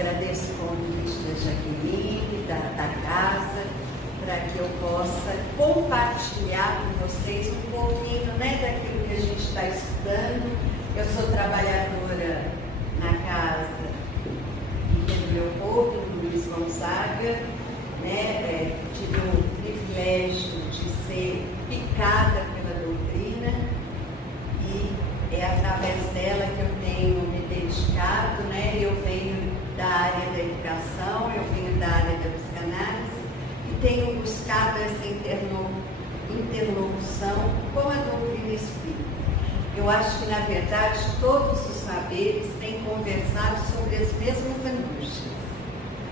agradeço o convite da Jaqueline, da casa, para que eu possa compartilhar com vocês um pouquinho, né, daquilo que a gente está estudando. Eu sou trabalhadora na casa de Pedro Leopoldo, Luiz Gonzaga, né, tive o privilégio de ser picada pela doutrina e é através dela que eu tenho me dedicado, né? Eu venho da área da educação, eu venho da área da psicanálise e tenho buscado essa interlocução com a doutrina espírita. Eu acho que, na verdade, todos os saberes têm conversado sobre as mesmas angústias,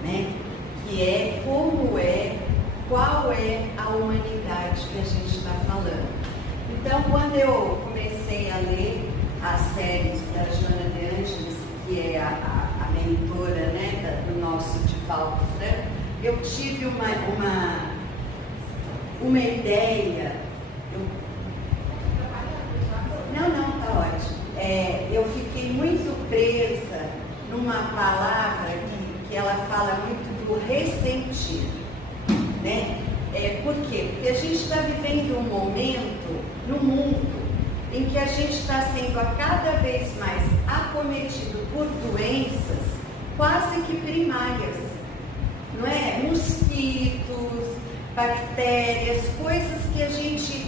né? Que é como é, qual é a humanidade que a gente está falando. Então, quando eu comecei a ler as séries da Joana de Ângeles, que é a mentora, né, do nosso Divaldo Franco, eu tive uma ideia. Não, tá ótimo. Eu fiquei muito presa numa palavra que ela fala muito do ressentir, né? Por quê? Porque a gente está vivendo um momento no mundo em que a gente está sendo a cada vez mais acometido por doenças quase que primárias, não é? Mosquitos, bactérias, coisas que a gente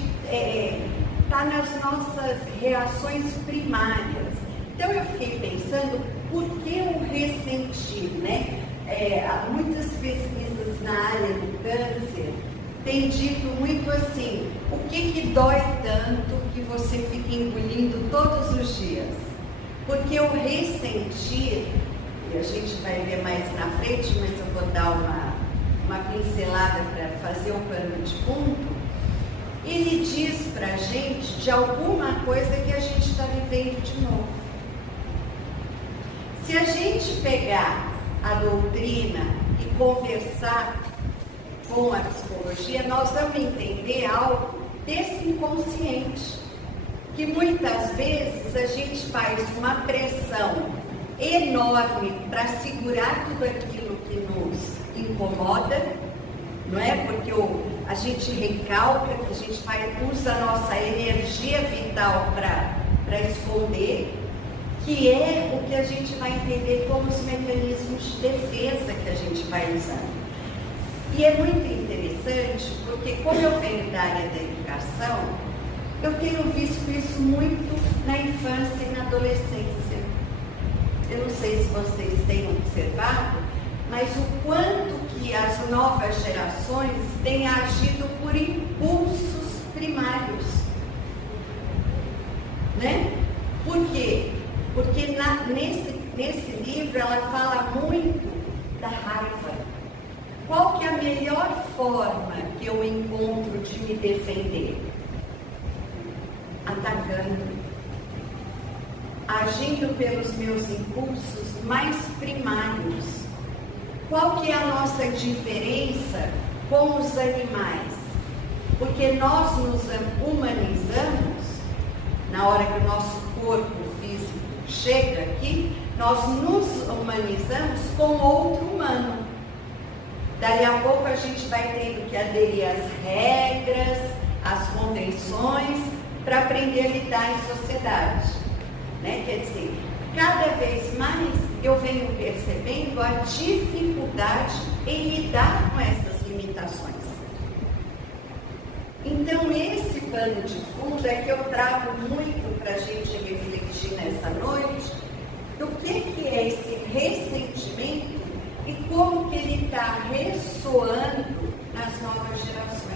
está nas nossas reações primárias. Então eu fiquei pensando, por que o ressentir, né? Há muitas pesquisas na área do câncer têm dito muito assim, o que dói tanto que você fica engolindo todos os dias? Porque o ressentir, e a gente vai ver mais na frente, mas eu vou dar uma pincelada para fazer um pano de fundo, ele diz para a gente de alguma coisa que a gente está vivendo de novo. Se a gente pegar a doutrina e conversar com a psicologia, nós vamos entender algo desse inconsciente, que muitas vezes a gente faz uma pressão enorme para segurar tudo aquilo que nos incomoda, não é? Porque a gente recalca, que a gente usa a nossa energia vital para esconder, que é o que a gente vai entender como os mecanismos de defesa que a gente vai usando. E é muito interessante, porque como eu venho da área da educação, eu tenho visto isso muito na infância e na adolescência. Eu não sei se vocês têm observado, mas o quanto que as novas gerações têm agido por impulsos primários, né? Por quê? Porque nesse livro ela fala muito da raiva. Qual que é a melhor forma que eu encontro de me defender? Atacando, agindo pelos meus impulsos mais primários. Qual que é a nossa diferença com os animais? Porque nós nos humanizamos, na hora que o nosso corpo físico chega aqui, nós nos humanizamos com outro humano. Dali a pouco a gente vai tendo que aderir às regras, às convenções, para aprender a lidar em sociedade, né? Quer dizer, cada vez mais eu venho percebendo a dificuldade em lidar com essas limitações. Então esse pano de fundo é que eu trago muito para a gente refletir nessa noite, do que é esse ressentimento e como que ele está ressoando nas novas gerações.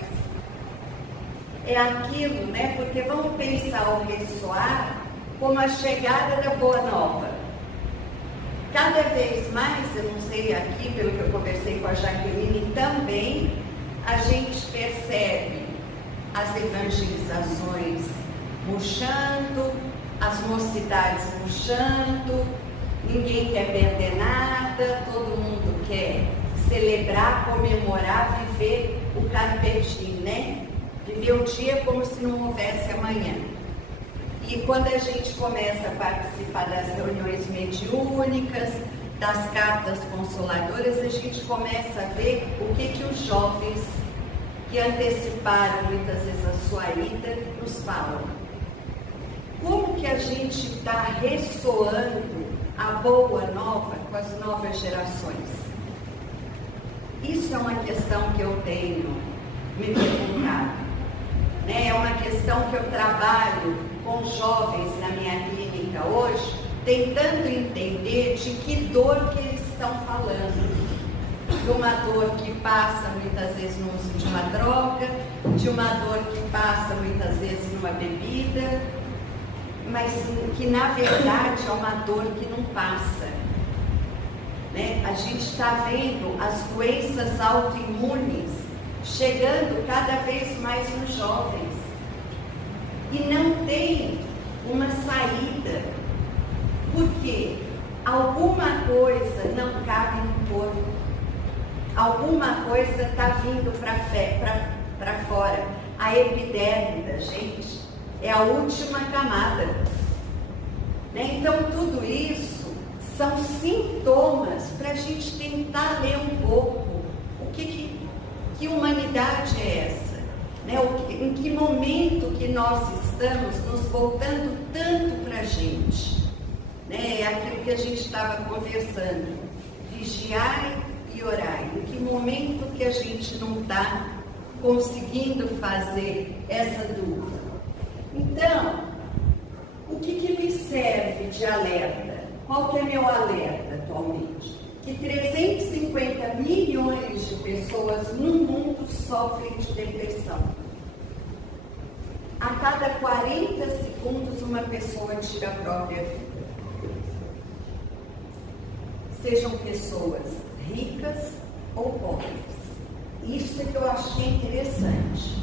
É aquilo, né? Porque vamos pensar o ressoar como a chegada da Boa Nova. Cada vez mais, eu não sei aqui, pelo que eu conversei com a Jaqueline também, a gente percebe as evangelizações murchando, as mocidades murchando, ninguém quer perder nada, todo mundo quer celebrar, comemorar, viver o carpe diem, né? Viver o dia como se não houvesse amanhã. E quando a gente começa a participar das reuniões mediúnicas, das cartas consoladoras, a gente começa a ver o que os jovens que anteciparam muitas vezes a sua ida nos falam. Como que a gente está ressoando a boa nova com as novas gerações? Isso é uma questão que eu tenho me perguntado. É uma questão que eu trabalho com jovens na minha clínica hoje, tentando entender de que dor que eles estão falando. De uma dor que passa muitas vezes no uso de uma droga, de uma dor que passa muitas vezes numa bebida, mas que na verdade é uma dor que não passa. A gente está vendo as doenças autoimunes chegando cada vez mais nos jovens e não tem uma saída, porque alguma coisa não cabe no corpo, alguma coisa está vindo para fora. A epiderme da gente é a última camada, Então tudo isso são sintomas para a gente tentar ler um pouco o que humanidade é essa, em que momento que nós estamos nos voltando tanto para a gente, É aquilo que a gente estava conversando, vigiai e orai. Em que momento que a gente não está conseguindo fazer essa dúvida? Então, o que me serve de alerta? Qual que é meu alerta atualmente? Que 350 milhões de pessoas no mundo sofrem de depressão. A cada 40 segundos uma pessoa tira a própria vida. Sejam pessoas ricas ou pobres. Isso é que eu acho que é interessante,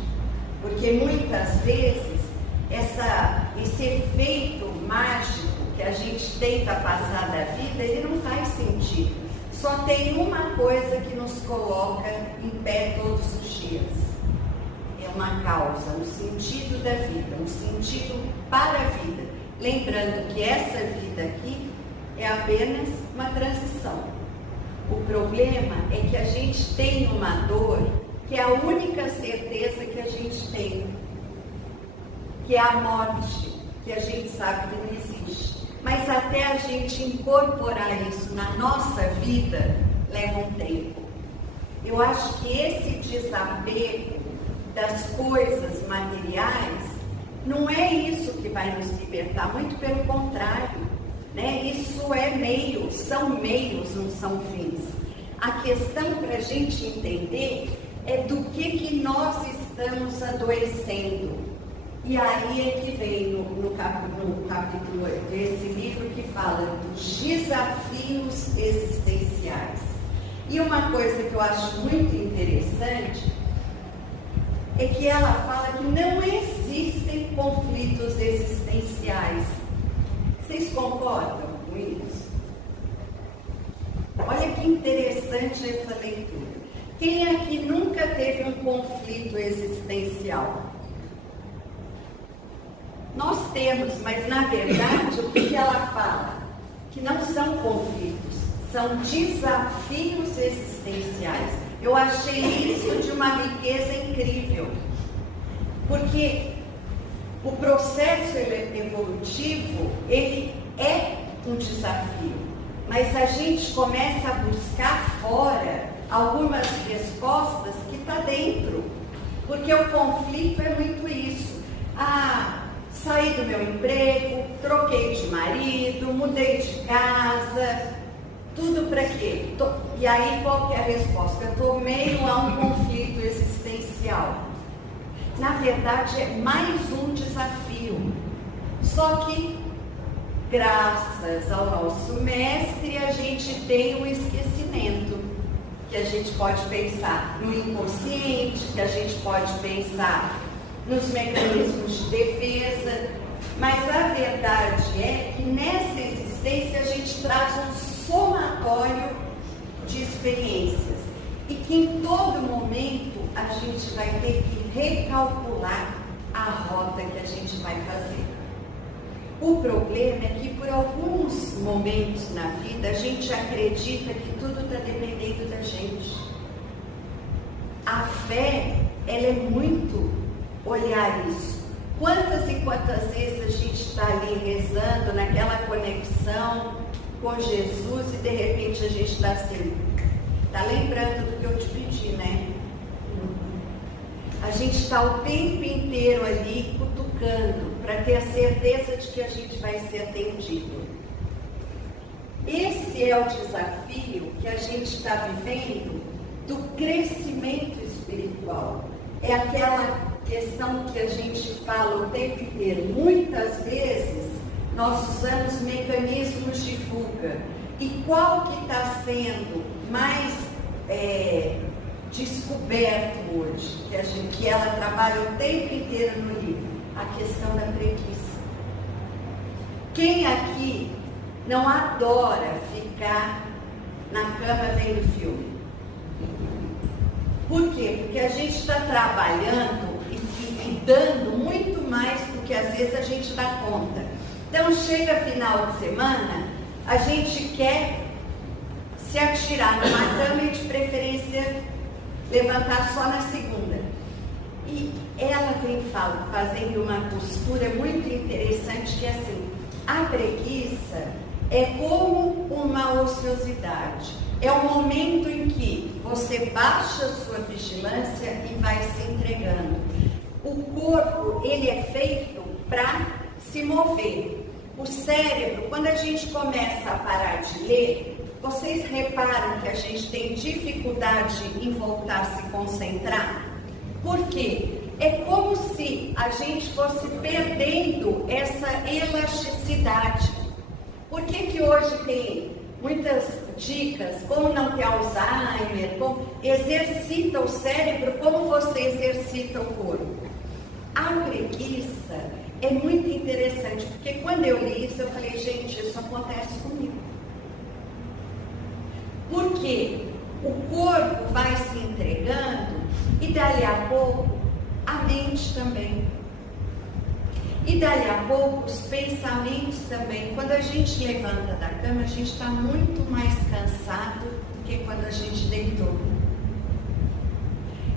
porque muitas vezes esse efeito mágico que a gente tenta passar da vida, ele não faz sentido. Só tem uma coisa que nos coloca em pé todos os dias. É uma causa, um sentido da vida, um sentido para a vida. Lembrando que essa vida aqui é apenas uma transição. O problema é que a gente tem uma dor que é a única certeza que a gente tem, que é a morte, que a gente sabe que não existe. Mas até a gente incorporar isso na nossa vida, leva um tempo. Eu acho que esse desapego das coisas materiais não é isso que vai nos libertar, muito pelo contrário. Isso é meio, são meios, não são fins. A questão para a gente entender é do que nós estamos adoecendo. E aí é que vem no capítulo desse livro que fala dos desafios existenciais. E uma coisa que eu acho muito interessante é que ela fala que não existem conflitos existenciais. Vocês concordam com isso? Olha que interessante essa leitura. Quem aqui nunca teve um conflito existencial? Nós temos, mas na verdade o que ela fala? Que não são conflitos, são desafios existenciais. Eu achei isso de uma riqueza incrível, porque o processo evolutivo, ele é um desafio, mas a gente começa a buscar fora algumas respostas que está dentro, porque o conflito é muito isso. Saí do meu emprego, troquei de marido, mudei de casa, tudo para quê? E aí qual que é a resposta? Eu estou meio a um conflito existencial. Na verdade é mais um desafio, só que graças ao nosso mestre a gente tem um esquecimento, que a gente pode pensar no inconsciente, que a gente pode pensar nos mecanismos de defesa, mas a verdade é que nessa existência a gente traz um somatório de experiências e que em todo momento a gente vai ter que recalcular a rota que a gente vai fazer. O problema é que por alguns momentos na vida a gente acredita que tudo está dependendo da gente. A fé, ela é muito olhar isso. Quantas e quantas vezes a gente está ali rezando, naquela conexão com Jesus, e de repente a gente está assim, está lembrando do que eu te pedi, né? A gente está o tempo inteiro ali cutucando para ter a certeza de que a gente vai ser atendido. Esse é o desafio que a gente está vivendo do crescimento espiritual. É aquela questão que a gente fala o tempo inteiro. Muitas vezes nós usamos mecanismos de fuga. E qual que está sendo mais descoberto hoje, que ela trabalha o tempo inteiro no livro? A questão da preguiça. Quem aqui não adora ficar na cama vendo filme? Por quê? Porque a gente está trabalhando e dando muito mais do que às vezes a gente dá conta. Então chega final de semana, a gente quer se atirar numa cama e de preferência levantar só na segunda. E ela vem fazendo uma postura muito interessante, que é assim: a preguiça é como uma ociosidade. É o momento em que você baixa a sua vigilância e vai se entregando. O corpo, ele é feito para se mover. O cérebro, quando a gente começa a parar de ler, vocês reparam que a gente tem dificuldade em voltar a se concentrar? Por quê? É como se a gente fosse perdendo essa elasticidade. Por que hoje tem muitas dicas, como não ter Alzheimer, como exercita o cérebro, como você exercita o corpo? A preguiça é muito interessante, porque quando eu li isso, eu falei, gente, isso acontece comigo. Porque o corpo vai se entregando e dali a pouco a mente também. E dali a pouco os pensamentos também. Quando a gente levanta da cama, a gente está muito mais cansado do que quando a gente deitou.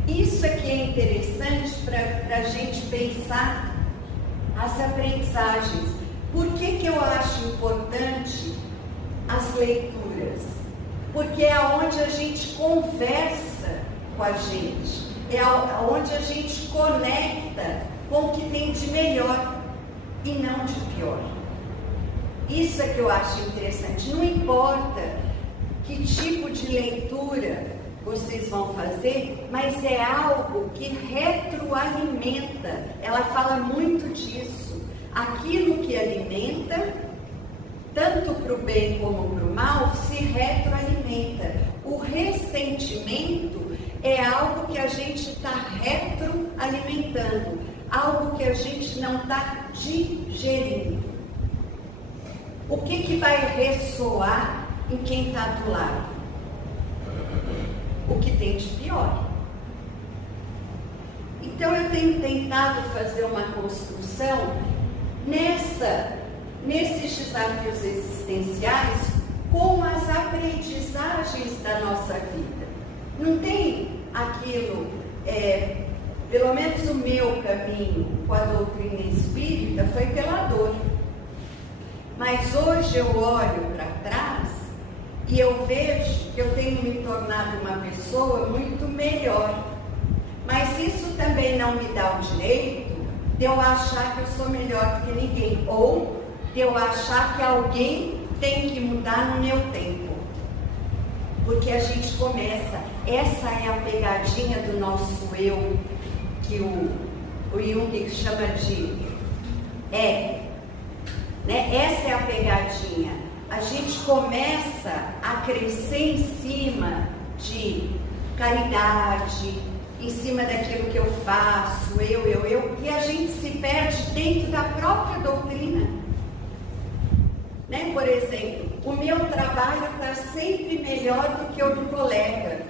Isso aqui é interessante para a gente pensar as aprendizagens. Por que eu acho importante as leituras? Porque é onde a gente conversa com a gente. É onde a gente conecta com o que tem de melhor e não de pior. Isso é que eu acho interessante. Não importa que tipo de leitura vocês vão fazer, mas é algo que retroalimenta. Ela fala muito disso. Aquilo que alimenta, tanto para o bem como para o mal, se retroalimenta. O ressentimento é algo que a gente está retroalimentando, algo que a gente não está digerindo. O que vai ressoar em quem está do lado? O que tem de pior. Então eu tenho tentado fazer uma construção nesses desafios existenciais com as aprendizagens da nossa vida. Não tem aquilo, pelo menos o meu caminho com a doutrina espírita foi pela dor. Mas hoje eu olho para trás e eu vejo que eu tenho me tornado uma pessoa muito melhor. Mas isso também não me dá o direito de eu achar que eu sou melhor do que ninguém, ou de eu achar que alguém tem que mudar no meu tempo. Porque a gente começa, essa é a pegadinha do nosso eu, que o Jung chama de né? Essa é a pegadinha. A gente começa a crescer em cima de caridade, em cima daquilo que eu faço, eu, e a gente se perde dentro da própria doutrina. Né? Por exemplo, o meu trabalho está sempre melhor do que o do colega.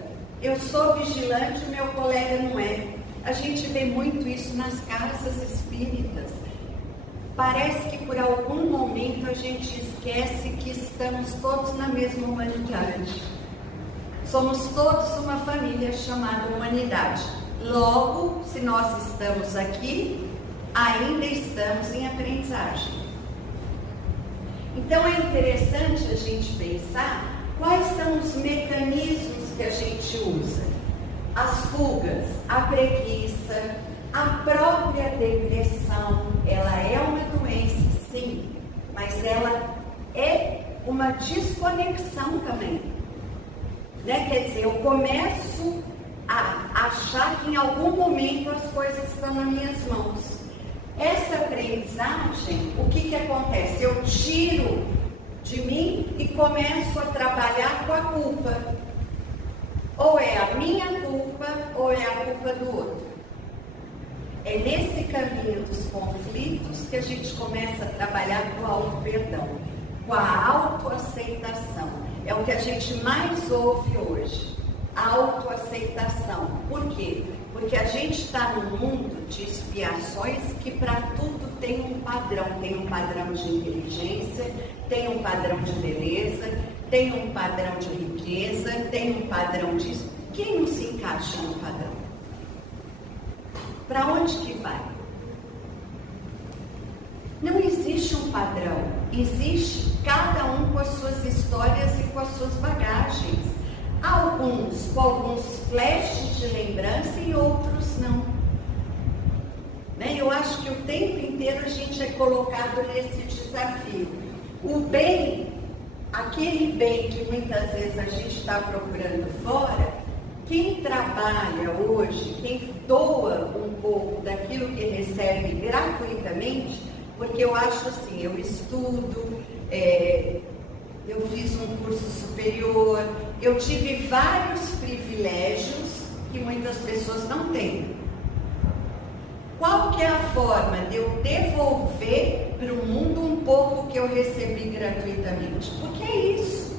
Eu sou vigilante, o meu colega não é. A gente vê muito isso nas casas espíritas. parece que por algum momento a gente esquece que estamos todos na mesma humanidade. Somos todos uma família chamada humanidade. Logo, se nós estamos aqui, ainda estamos em aprendizagem. Então é interessante a gente pensar quais são os mecanismos que a gente usa. As fugas, a preguiça, a própria depressão, ela é uma doença, sim, mas ela é uma desconexão também. Né? Quer dizer, eu começo a achar que em algum momento as coisas estão nas minhas mãos. Essa aprendizagem, o que acontece? Eu tiro de mim e começo a trabalhar com a culpa. Ou é a minha culpa, ou é a culpa do outro. É nesse caminho dos conflitos que a gente começa a trabalhar com o auto-perdão, com a autoaceitação. É o que a gente mais ouve hoje, a autoaceitação. Por quê? Porque a gente está num mundo de expiações que para tudo tem um padrão. Tem um padrão de inteligência, tem um padrão de beleza, tem um padrão de riqueza, tem um padrão disso. Quem não se encaixa no padrão? Para onde que vai? Não existe um padrão. Existe cada um com as suas histórias e com as suas bagagens. Alguns com alguns flashes de lembrança e outros não. Né? Eu acho que o tempo inteiro a gente é colocado nesse desafio. O bem, aquele bem que muitas vezes a gente está procurando fora, quem trabalha hoje, quem doa um pouco daquilo que recebe gratuitamente, porque eu acho assim, eu estudo, eu fiz um curso superior, eu tive vários privilégios que muitas pessoas não têm. Qual que é a forma de eu devolver para o mundo um pouco que eu recebi gratuitamente? Porque é isso.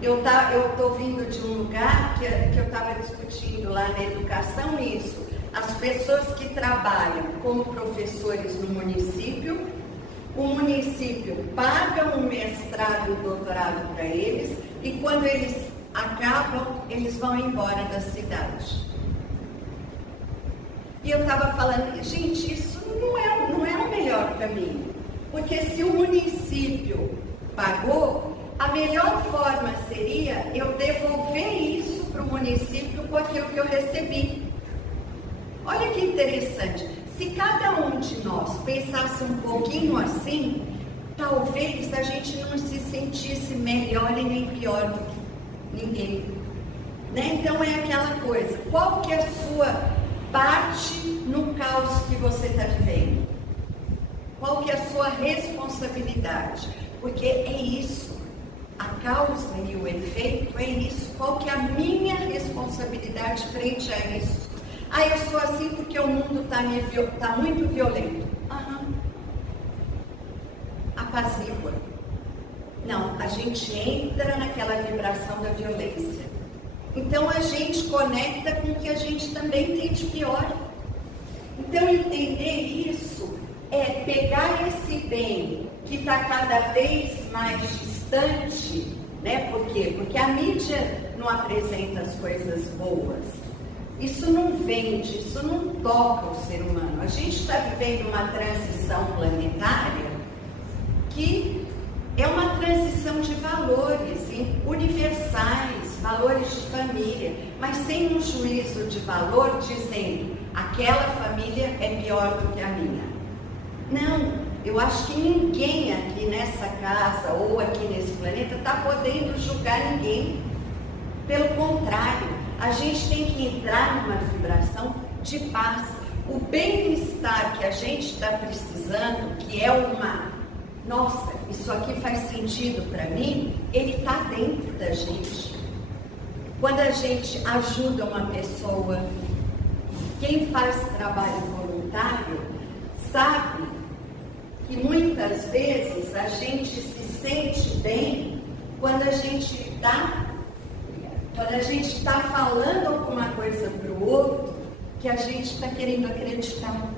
Eu estou vindo de um lugar que eu estava discutindo lá na educação isso. As pessoas que trabalham como professores no município, o município paga um mestrado e um doutorado para eles e quando eles acabam, eles vão embora da cidade. E eu estava falando, gente, isso não é o melhor caminho, porque se o município pagou, a melhor forma seria eu devolver isso para o município com aquilo que eu recebi. Olha que interessante, se cada um de nós pensasse um pouquinho assim, talvez a gente não se sentisse melhor e nem pior do que ninguém. Né? Então é aquela coisa, qual que é a sua parte no caos que você está vivendo? Qual que é a sua responsabilidade? Porque é isso, a causa e o efeito é isso. Qual que é a minha responsabilidade frente a isso? Ah, eu sou assim porque o mundo está muito violento. Apazigua. Não, a gente entra naquela vibração da violência. Então a gente conecta com o que a gente também tem de pior. Então entender isso é pegar esse bem que está cada vez mais distante, né? Por quê? Porque a mídia não apresenta as coisas boas. Isso não vende, isso não toca o ser humano. A gente está vivendo uma transição planetária que é uma transição de valores universais, valores de família, mas sem um juízo de valor dizendo aquela família é pior do que a minha. Não, eu acho que ninguém aqui nessa casa ou aqui nesse planeta está podendo julgar ninguém. Pelo contrário, a gente tem que entrar numa vibração de paz. O bem-estar que a gente está precisando, que é nossa, isso aqui faz sentido para mim, ele está dentro da gente. Quando a gente ajuda uma pessoa, quem faz trabalho voluntário, sabe que muitas vezes a gente se sente bem quando a gente está falando alguma coisa para o outro que a gente está querendo acreditar.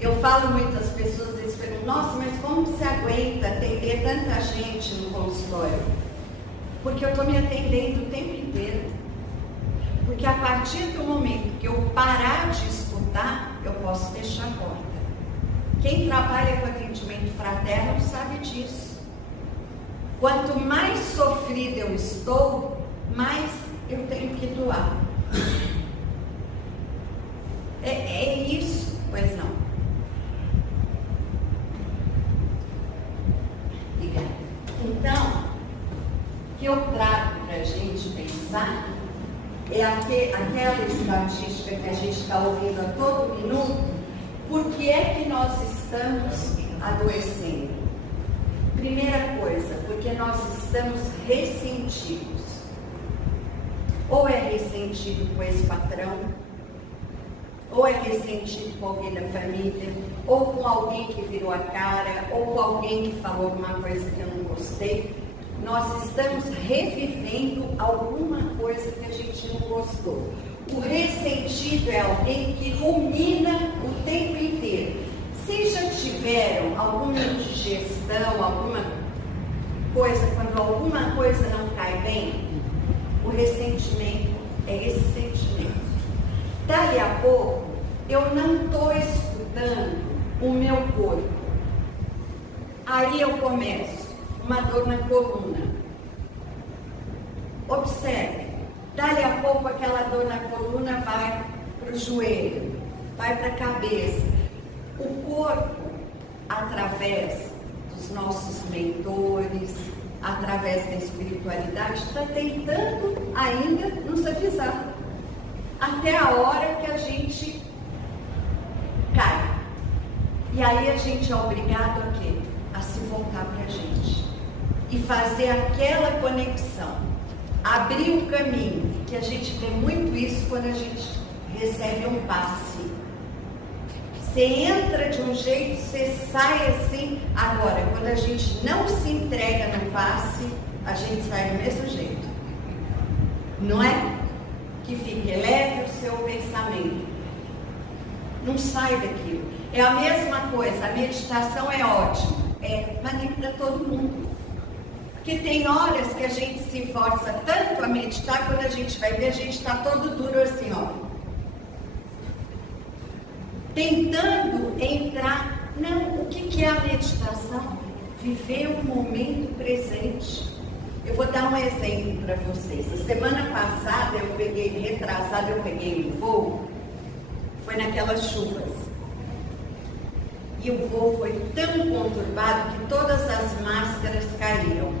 Eu falo muito, as pessoas eles perguntam, nossa, mas como se aguenta atender tanta gente no consultório? Porque eu estou me atendendo o tempo inteiro. Porque a partir do momento que eu parar de escutar, eu posso fechar a porta. Quem trabalha com atendimento fraterno sabe disso. Quanto mais sofrida eu estou, mais eu tenho que doar. É isso, pois não? Então, o que eu trago para a gente pensar é aquela estatística que a gente está ouvindo a todo minuto. Por que é que nós estamos adoecendo? Primeira coisa, porque nós estamos ressentidos. Ou é ressentido com esse patrão, ou é ressentido com alguém da família, ou com alguém que virou a cara, ou com alguém que falou alguma coisa que eu não gostei. Nós estamos revivendo alguma coisa que a gente não gostou. O ressentido é alguém que rumina o tempo inteiro. Se já tiveram alguma indigestão, alguma coisa, quando alguma coisa não cai bem, o ressentimento é esse sentimento. Daí a pouco, eu não estou escutando o meu corpo. Aí eu começo uma dor na coluna. Observe, dali a pouco aquela dor na coluna vai para o joelho, vai para a cabeça. O corpo, através dos nossos mentores, através da espiritualidade, está tentando ainda nos avisar. Até a hora que a gente cai. E aí a gente é obrigado a quê? A se voltar para a gente. E fazer aquela conexão, abrir o caminho, que a gente vê muito isso quando a gente recebe um passe. Você entra de um jeito, você sai assim. Agora, quando a gente não se entrega no passe, a gente sai do mesmo jeito. Não é? Que fique leve o seu pensamento. Não sai daquilo. É a mesma coisa, a meditação é ótima. Mas nem para todo mundo. Porque tem horas que a gente se força tanto a meditar, quando a gente vai ver, a gente está todo duro assim, ó. Tentando entrar. Não, o que é a meditação? Viver o momento presente. Eu vou dar um exemplo para vocês. A semana passada, eu peguei um voo, foi naquelas chuvas. E o voo foi tão conturbado que todas as máscaras caíram.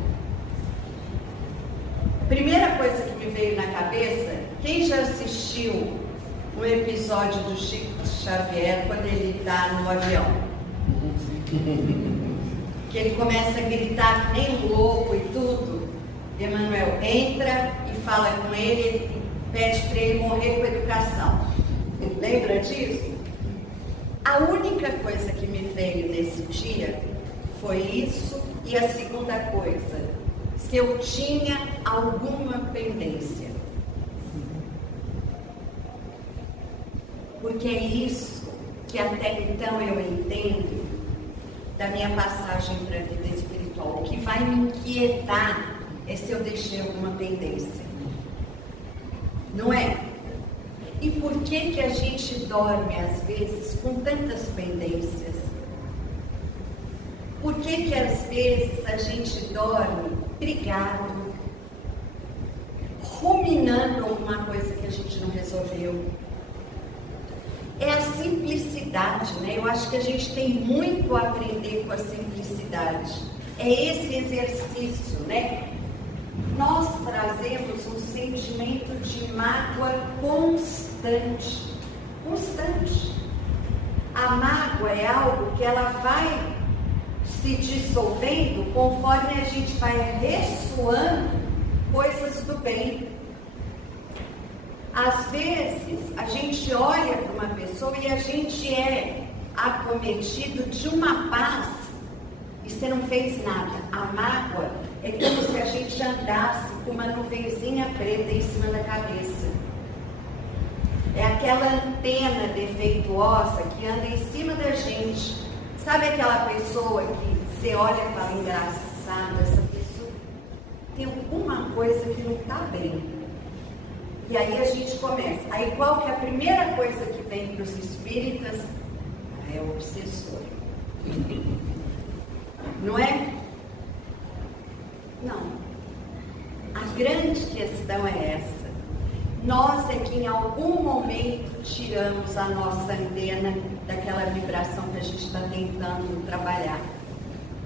Primeira coisa que me veio na cabeça, quem já assistiu um episódio do Chico Xavier quando ele está no avião? Que ele começa a gritar que nem louco e tudo. Emmanuel entra e fala com ele e pede para ele morrer com educação. Lembra disso? A única coisa que me veio nesse dia foi isso, e a segunda coisa, se eu tinha alguma pendência. Porque é isso que até então eu entendo da minha passagem para a vida espiritual. O que vai me inquietar é se eu deixei alguma pendência. Não é? E por que a gente dorme, às vezes, com tantas pendências? Por que às vezes, a gente dorme brigado, ruminando alguma coisa que a gente não resolveu? É a simplicidade, né? Eu acho que a gente tem muito a aprender com a simplicidade. É esse exercício, né? Nós trazemos um sentimento de mágoa constante. Constante. A mágoa é algo que ela vai se dissolvendo conforme a gente vai ressoando coisas do bem. Às vezes, a gente olha para uma pessoa e a gente é acometido de uma paz e você não fez nada. A mágoa é como se a gente andasse com uma nuvenzinha preta em cima da cabeça. É aquela antena defeituosa que anda em cima da gente. Sabe aquela pessoa que você olha e fala, engraçado, essa pessoa tem alguma coisa que não está bem. E aí a gente começa. Aí qual que é a primeira coisa que vem para os espíritas? É o obsessor. Não é? Não. A grande questão é essa. Nós é que em algum momento tiramos a nossa antena daquela vibração que a gente está tentando trabalhar.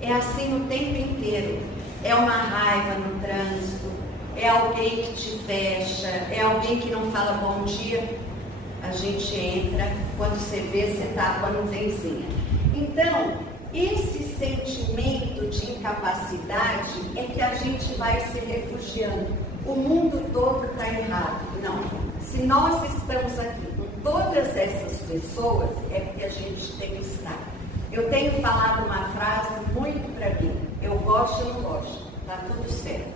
É assim o tempo inteiro. É uma raiva no trânsito, é alguém que te fecha, é alguém que não fala bom dia. A gente entra, quando você vê, você está com a nuvenzinha. Então, esse sentimento de incapacidade é que a gente vai se refugiando. O mundo todo está errado. Não. Se nós estamos aqui com todas essas pessoas, é porque a gente tem que estar. Eu tenho falado uma frase muito para mim. Eu gosto ou não gosto. Está tudo certo.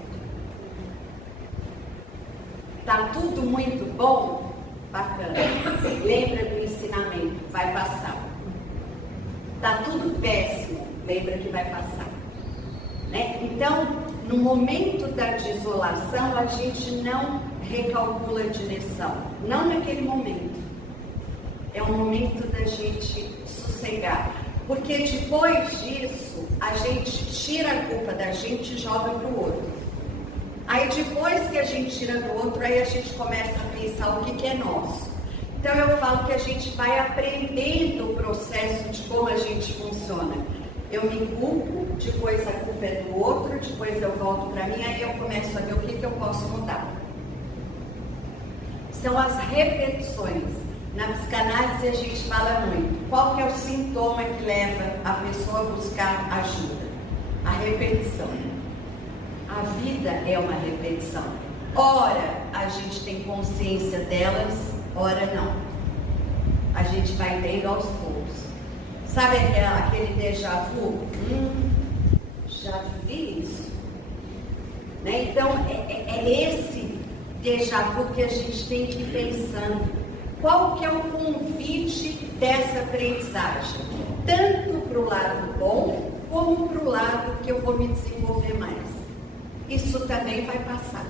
Está tudo muito bom? Bacana. Lembra do ensinamento. Vai passar. Está tudo péssimo. Lembra que vai passar. Né? Então, no momento da desolação, a gente não recalcula a direção. Não naquele momento. É um momento da gente sossegar. Porque depois disso, a gente tira a culpa da gente e joga para o outro. Aí depois que a gente tira do outro, aí a gente começa a pensar o que é nosso. Então eu falo que a gente vai aprendendo o processo de como a gente funciona. Eu me culpo, depois a culpa é do outro, depois eu volto para mim, aí eu começo a ver o que eu posso mudar. São as repetições. Na psicanálise a gente fala muito. Qual que é o sintoma que leva a pessoa a buscar ajuda? A repetição. A vida é uma repetição. Ora a gente tem consciência delas, ora não. A gente vai tendo aos poucos. Sabe aquele déjà vu? Já vivi isso. Né? Então, é esse déjà vu que a gente tem que ir pensando. Qual que é o convite dessa aprendizagem? Tanto para o lado bom, como para o lado que eu vou me desenvolver mais. Isso também vai passar.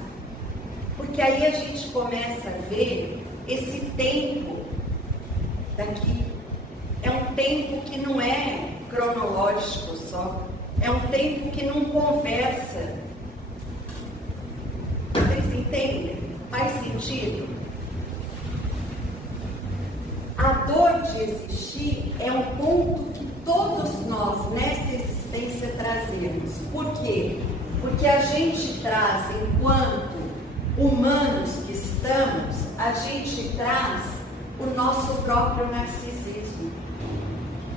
Porque aí a gente começa a ver esse tempo daqui. É um tempo que não é cronológico só. É um tempo que não conversa. Vocês entendem? Faz sentido? A dor de existir é um ponto que todos nós, nessa existência, trazemos. Por quê? Porque a gente traz, enquanto humanos que estamos, a gente traz o nosso próprio narcisismo.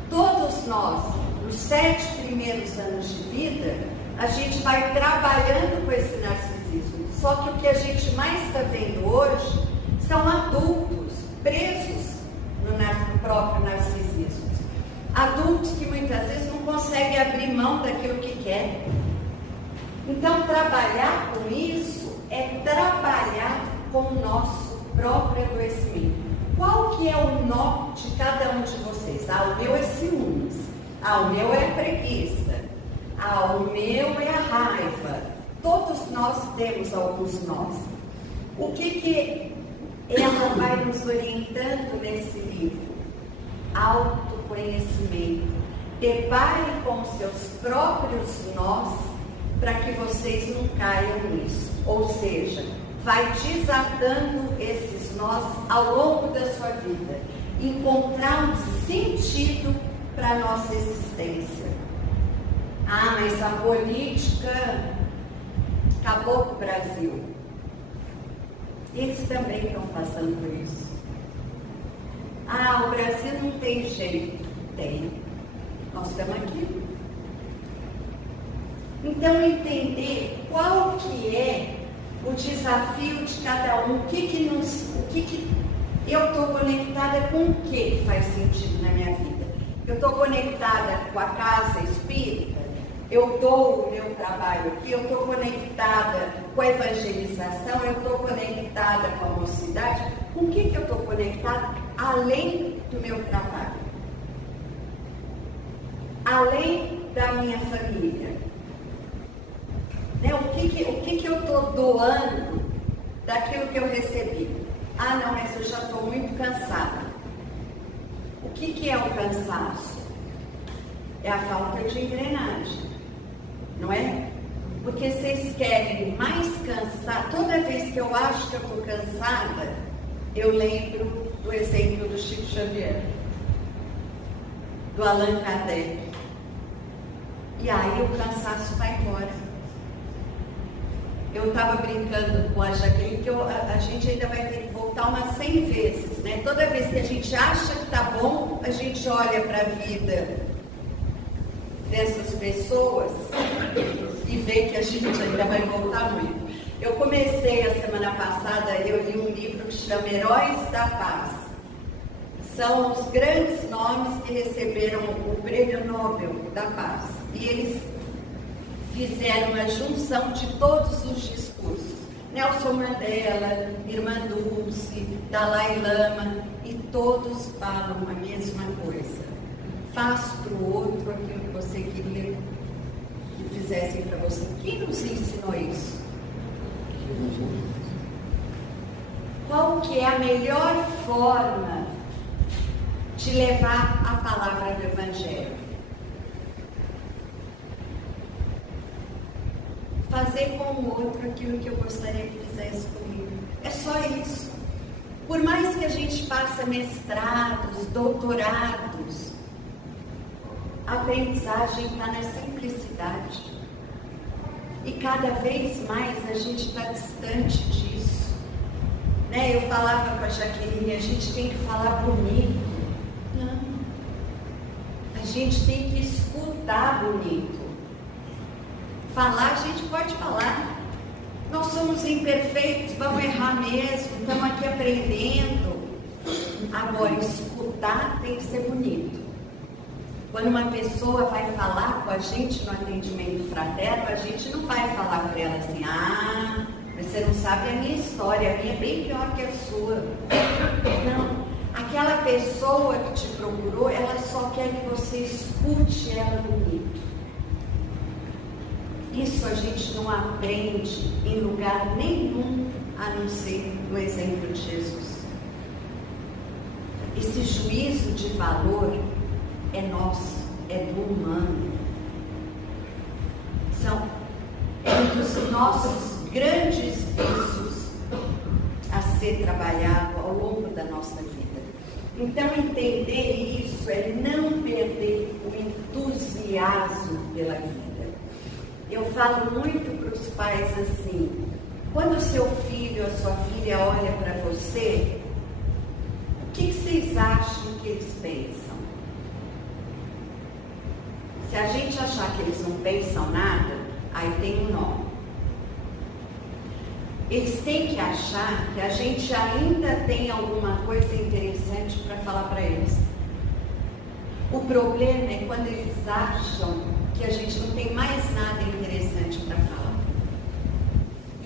Todos nós, nos 7 primeiros anos de vida, a gente vai trabalhando com esse narcisismo. Só que o que a gente mais está vendo hoje são adultos presos no próprio narcisismo. Adultos que muitas vezes não conseguem abrir mão daquilo que quer. Então, trabalhar com isso é trabalhar com o nosso próprio adoecimento. Qual que é o nó de cada um de vocês? O meu é ciúmes. O meu é a preguiça. O meu é a raiva. Todos nós temos alguns nós. O que ela vai nos orientando nesse livro? Autoconhecimento. Depare com seus próprios nós para que vocês não caiam nisso. Ou seja, vai desatando esses nós ao longo da sua vida. Encontrar um sentido para a nossa existência. Mas a política acabou com o Brasil. Eles também estão passando por isso. O Brasil não tem jeito. Tem. Nós estamos aqui. Então, entender qual que é o desafio de cada um, o que eu estou conectada com o que faz sentido na minha vida. Eu estou conectada com a casa espírita, eu dou o meu trabalho aqui, eu estou conectada com a evangelização, eu estou conectada com a mocidade. Com o que eu estou conectada? Além do meu trabalho, além da minha família, né? O que eu estou doando daquilo que eu recebi? Ah, não, mas eu já estou muito cansada. O que é o cansaço? É a falta de engrenagem, não é? Porque vocês querem mais cansar. Toda vez que eu acho que eu estou cansada, eu lembro do exemplo do Chico Xavier, do Allan Kardec. E aí o cansaço vai embora. Eu estava brincando com a Jaqueline que a gente ainda vai ter que voltar umas 100 vezes, né? Toda vez que a gente acha que está bom, a gente olha para a vida dessas pessoas e vê que a gente ainda vai voltar muito. Eu comecei a semana passada, eu li um livro que chama Heróis da Paz. São os grandes nomes que receberam o Prêmio Nobel da Paz. E eles fizeram uma junção de todos os discursos. Nelson Mandela, Irmã Dulce, Dalai Lama, e todos falam a mesma coisa. Faz para o outro aquilo que você queria que fizessem para você. Quem nos ensinou isso? Qual que é a melhor forma de levar a palavra do Evangelho? Fazer com o outro aquilo que eu gostaria que fizesse comigo. É só isso. Por mais que a gente faça mestrados, doutorados, a aprendizagem está na simplicidade. E cada vez mais a gente está distante disso. Né? Eu falava com a Jaqueline, a gente tem que falar bonito. Não. A gente tem que escutar bonito. Falar, a gente pode falar. Nós somos imperfeitos, vamos errar mesmo, estamos aqui aprendendo. Agora, escutar tem que ser bonito. Quando uma pessoa vai falar com a gente no atendimento fraterno, a gente não vai falar para ela assim, ah, você não sabe a minha história, a minha é bem pior que a sua. Não, aquela pessoa que te procurou, ela só quer que você escute ela bonito. Isso a gente não aprende em lugar nenhum, a não ser no exemplo de Jesus. Esse juízo de valor é nosso, é do humano. É um dos nossos grandes vícios a ser trabalhado ao longo da nossa vida. Então, entender isso é não perder o entusiasmo pela vida. Eu falo muito para os pais assim, quando seu filho ou sua filha olha para você, o que vocês acham que eles pensam? Se a gente achar que eles não pensam nada, aí tem um nó. Eles têm que achar que a gente ainda tem alguma coisa interessante para falar para eles. O problema é quando eles acham que a gente não tem mais nada interessante para falar.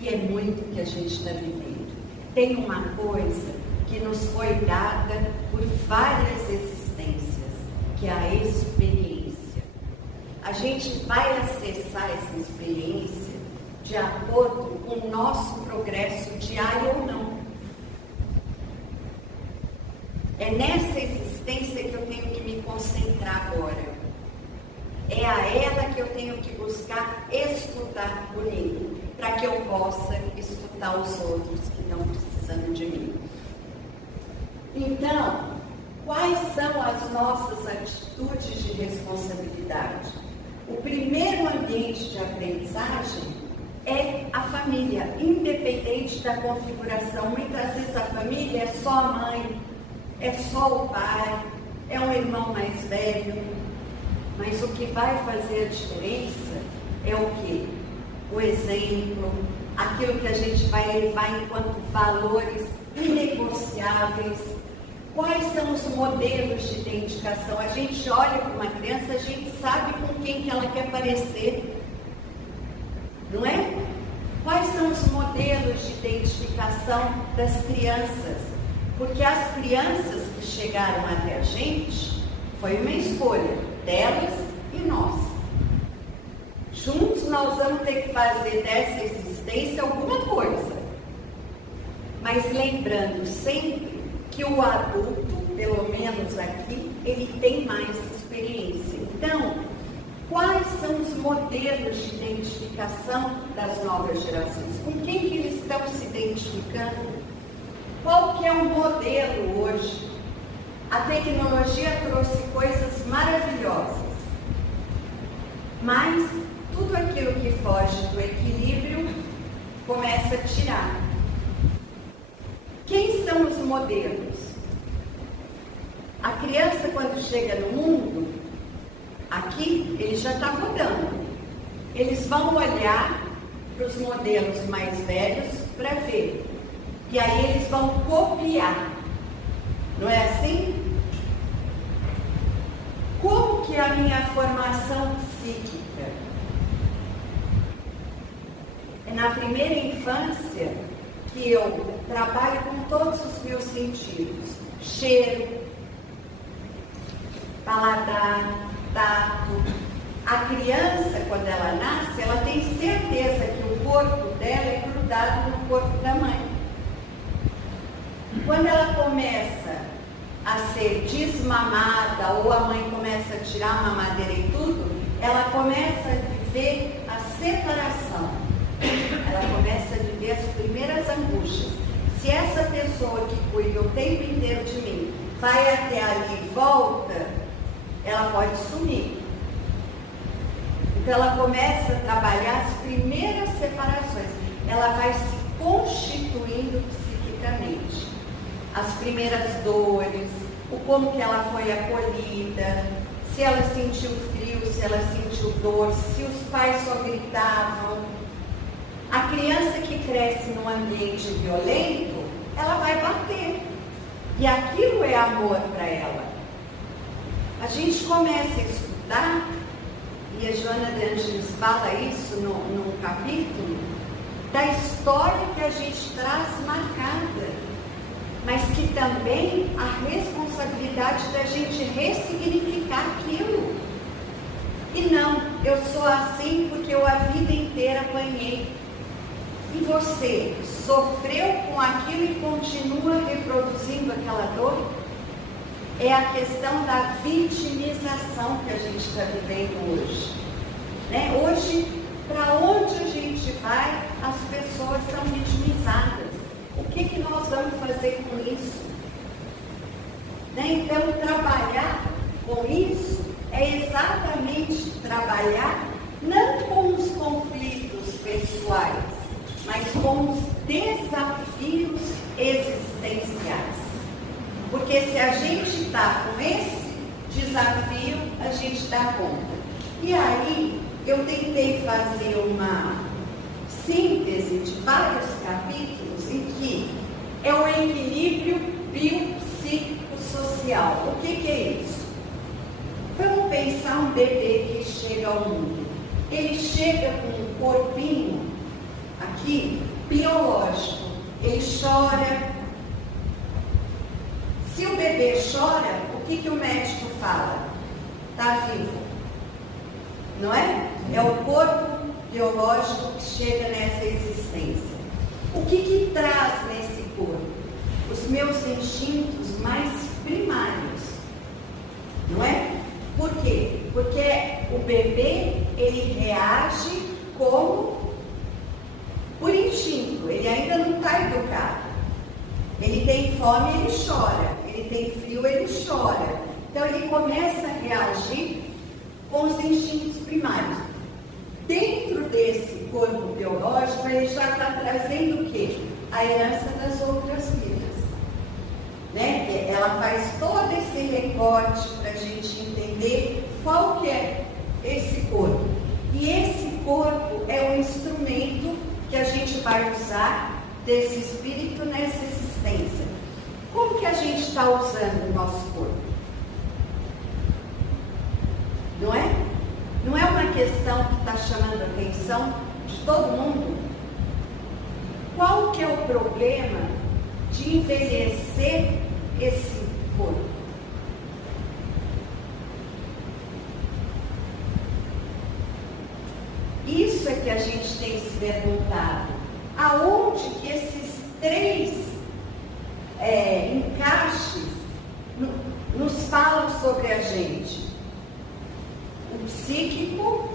E é muito o que a gente está vivendo. Tem uma coisa que nos foi dada por várias existências, que é a experiência. A gente vai acessar essa experiência de acordo com o nosso progresso diário ou não. É nessa existência que eu tenho que me concentrar agora. É a ela que eu tenho que buscar escutar bonito, para que eu possa escutar os outros que estão precisando de mim. Então, quais são as nossas atitudes de responsabilidade? O primeiro ambiente de aprendizagem é a família, independente da configuração. Muitas vezes a família é só a mãe, é só o pai, é um irmão mais velho. Mas o que vai fazer a diferença é o quê? O exemplo, aquilo que a gente vai levar enquanto valores inegociáveis. Quais são os modelos de identificação? A gente olha para uma criança, a gente sabe com quem que ela quer parecer, não é? Quais são os modelos de identificação das crianças, porque as crianças que chegaram até a gente foi uma escolha delas e nossa. Juntos nós vamos ter que fazer dessa existência alguma coisa, mas lembrando sempre que o adulto, pelo menos aqui, ele tem mais experiência. Então, quais são os modelos de identificação das novas gerações? Com quem que eles estão se identificando? Qual que é o modelo hoje? A tecnologia trouxe coisas maravilhosas, mas tudo aquilo que foge do equilíbrio começa a tirar. Quem são os modelos? A criança, quando chega no mundo, aqui ele já está mudando. Eles vão olhar para os modelos mais velhos para ver. E aí eles vão copiar. Não é assim? Como que é a minha formação psíquica? É na primeira infância que eu trabalho com todos os meus sentidos. Cheiro, paladar, tato. A criança, quando ela nasce, ela tem certeza que o corpo dela é grudado no corpo da mãe. Quando ela começa a ser desmamada ou a mãe começa a tirar a mamadeira e tudo, ela começa a viver a separação. Ela começa a viver as primeiras angústias. Se essa pessoa que cuida o tempo inteiro de mim vai até ali e volta, ela pode sumir. Então ela começa a trabalhar as primeiras separações. Ela vai se constituindo psiquicamente. As primeiras dores, o como que ela foi acolhida, se ela sentiu frio, se ela sentiu dor, se os pais só gritavam. A criança que cresce num ambiente violento, ela vai bater. E aquilo é amor para ela. A gente começa a escutar, e a Joana de Angelis fala isso no capítulo, da história que a gente traz marcada, mas que também a responsabilidade da gente ressignificar aquilo. E não, eu sou assim porque eu a vida inteira apanhei. E você sofreu com aquilo e continua reproduzindo aquela dor? É a questão da vitimização que a gente está vivendo hoje. Né? Hoje, para onde a gente vai, as pessoas são vitimizadas. O que nós vamos fazer com isso? Né? Então, trabalhar com isso é exatamente trabalhar não com os conflitos pessoais, mas com os desafios existenciais. Porque se a gente está com esse desafio, a gente dá conta. E aí, eu tentei fazer uma síntese de vários capítulos em que é o equilíbrio biopsicossocial. O que é isso? Vamos pensar um bebê que chega ao mundo. Ele chega com um corpinho aqui, biológico. Ele chora. Se o bebê chora, o que o médico fala? Está vivo. Não é? É o corpo biológico que chega nessa existência. O que traz nesse corpo? Os meus instintos mais primários. Não é? Por quê? Porque o bebê, ele reage como por instinto. Ele ainda não está educado. Ele tem fome, ele chora. Ele tem frio, ele chora. Então, ele começa a reagir com os instintos primários. Dentro desse corpo biológico, ele já está trazendo o quê? A herança das outras vidas. Né? Ela faz todo esse recorte para a gente entender qual que é esse corpo. E esse corpo é o instrumento que a gente vai usar desse espírito nessa existência. Como que a gente está usando o nosso corpo? Não é? Não é uma questão que está chamando a atenção de todo mundo? Qual é o problema de envelhecer esse corpo? Isso é que a gente tem se perguntado. Aonde que esses três encaixes nos falam sobre a gente? O psíquico,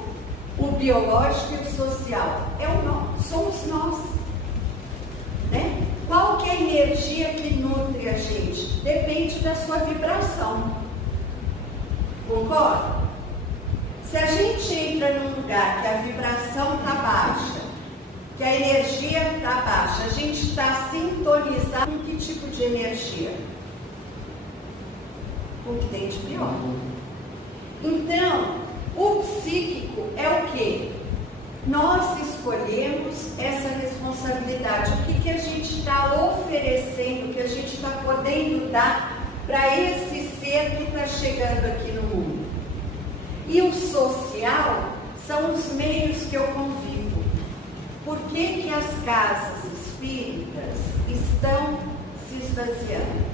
o biológico e o social. Somos nós. Né? Qual que é a energia que nutre a gente? Depende da sua vibração. Concorda? Se a gente entra num lugar que a vibração está baixa, que a energia está baixa, a gente está sintonizado com que tipo de energia? Com o que tem de pior. Então, o psíquico é o quê? Nós escolhemos essa responsabilidade. O que a gente está oferecendo, o que a gente está podendo dar para esse ser que está chegando aqui no mundo? E o social são os meios que eu convivo. Por que as casas espíritas estão se esvaziando?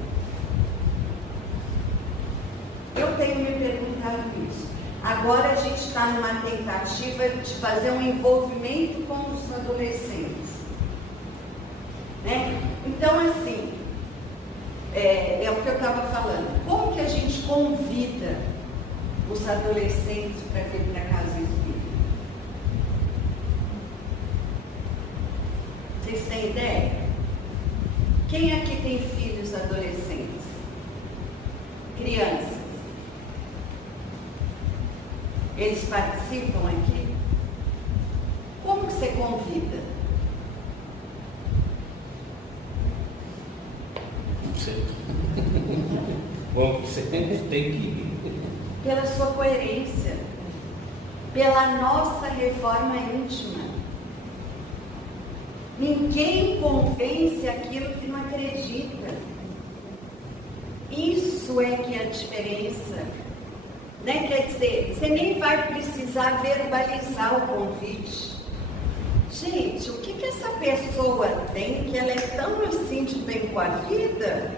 Eu tenho me perguntado isso. Agora a gente está numa tentativa de fazer um envolvimento com os adolescentes. Né? Então, assim, é o que eu estava falando. Como que a gente convida os adolescentes para vir para a casa espírita? Vocês têm ideia? Quem aqui tem filhos adolescentes? Crianças? Eles participam aqui? Como que você convida? Bom, você tem que ir. Pela sua coerência, pela nossa reforma íntima. Ninguém convence aquilo que não acredita. Isso é que é a diferença. Né? Quer dizer, você nem vai precisar verbalizar o convite. Gente, o que essa pessoa tem que ela é tão assim de bem com a vida?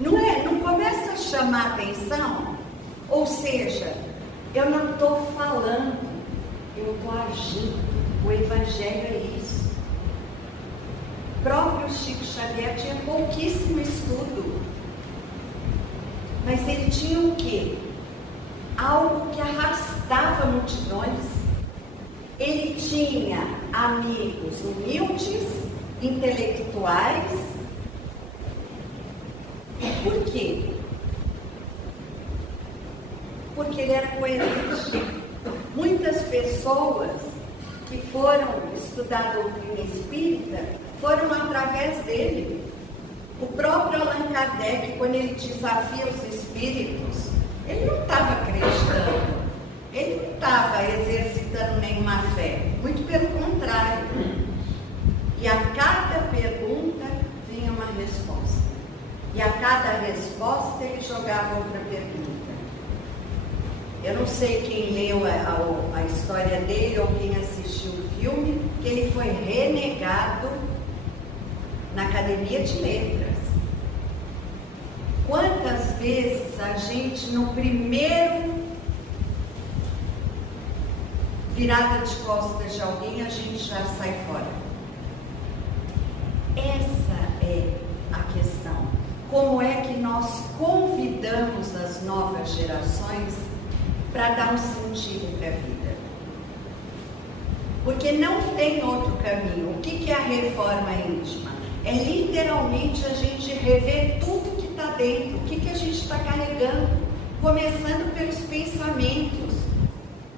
Não começa a chamar atenção? Ou seja, eu não estou falando, eu estou agindo. O Evangelho é isso. O próprio Chico Xavier tinha pouquíssimo estudo. Mas ele tinha o quê? Algo que arrastava multidões. Ele tinha amigos humildes, intelectuais. Por quê? Porque ele era coerente. Muitas pessoas que foram estudar a doutrina espírita foram através dele. O próprio Allan Kardec, quando ele desafia os espíritos, ele não estava acreditando, ele não estava exercitando nenhuma fé, muito pelo contrário. E a cada pergunta vinha uma resposta. E a cada resposta ele jogava outra pergunta. Eu não sei quem leu a história dele ou quem assistiu o filme, que ele foi renegado na Academia de Letras. Quantas vezes a gente, no primeiro virada de costas de alguém, a gente já sai fora? Essa é a questão. Como é que nós convidamos as novas gerações para dar um sentido para a vida? Porque não tem outro caminho. O que é a reforma íntima? É literalmente a gente rever tudo que está dentro, o que a gente está carregando, começando pelos pensamentos.